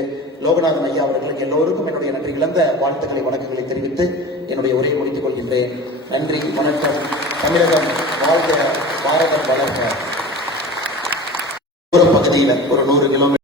லோகநாதன் ஐயா அவர்களுக்கு எல்லோருக்கும் என்னுடைய நன்றி இழந்த வாழ்த்துக்களை, வணக்கங்களை தெரிவித்து என்னுடைய உரையை முடித்துக் கொள்கின்றேன். நன்றி, வணக்கம். தமிழகம் வாழ்க, பாரதம் வளர்க. ஒரு பகுதியில் ஒரு 100 கிலோமீட்டர்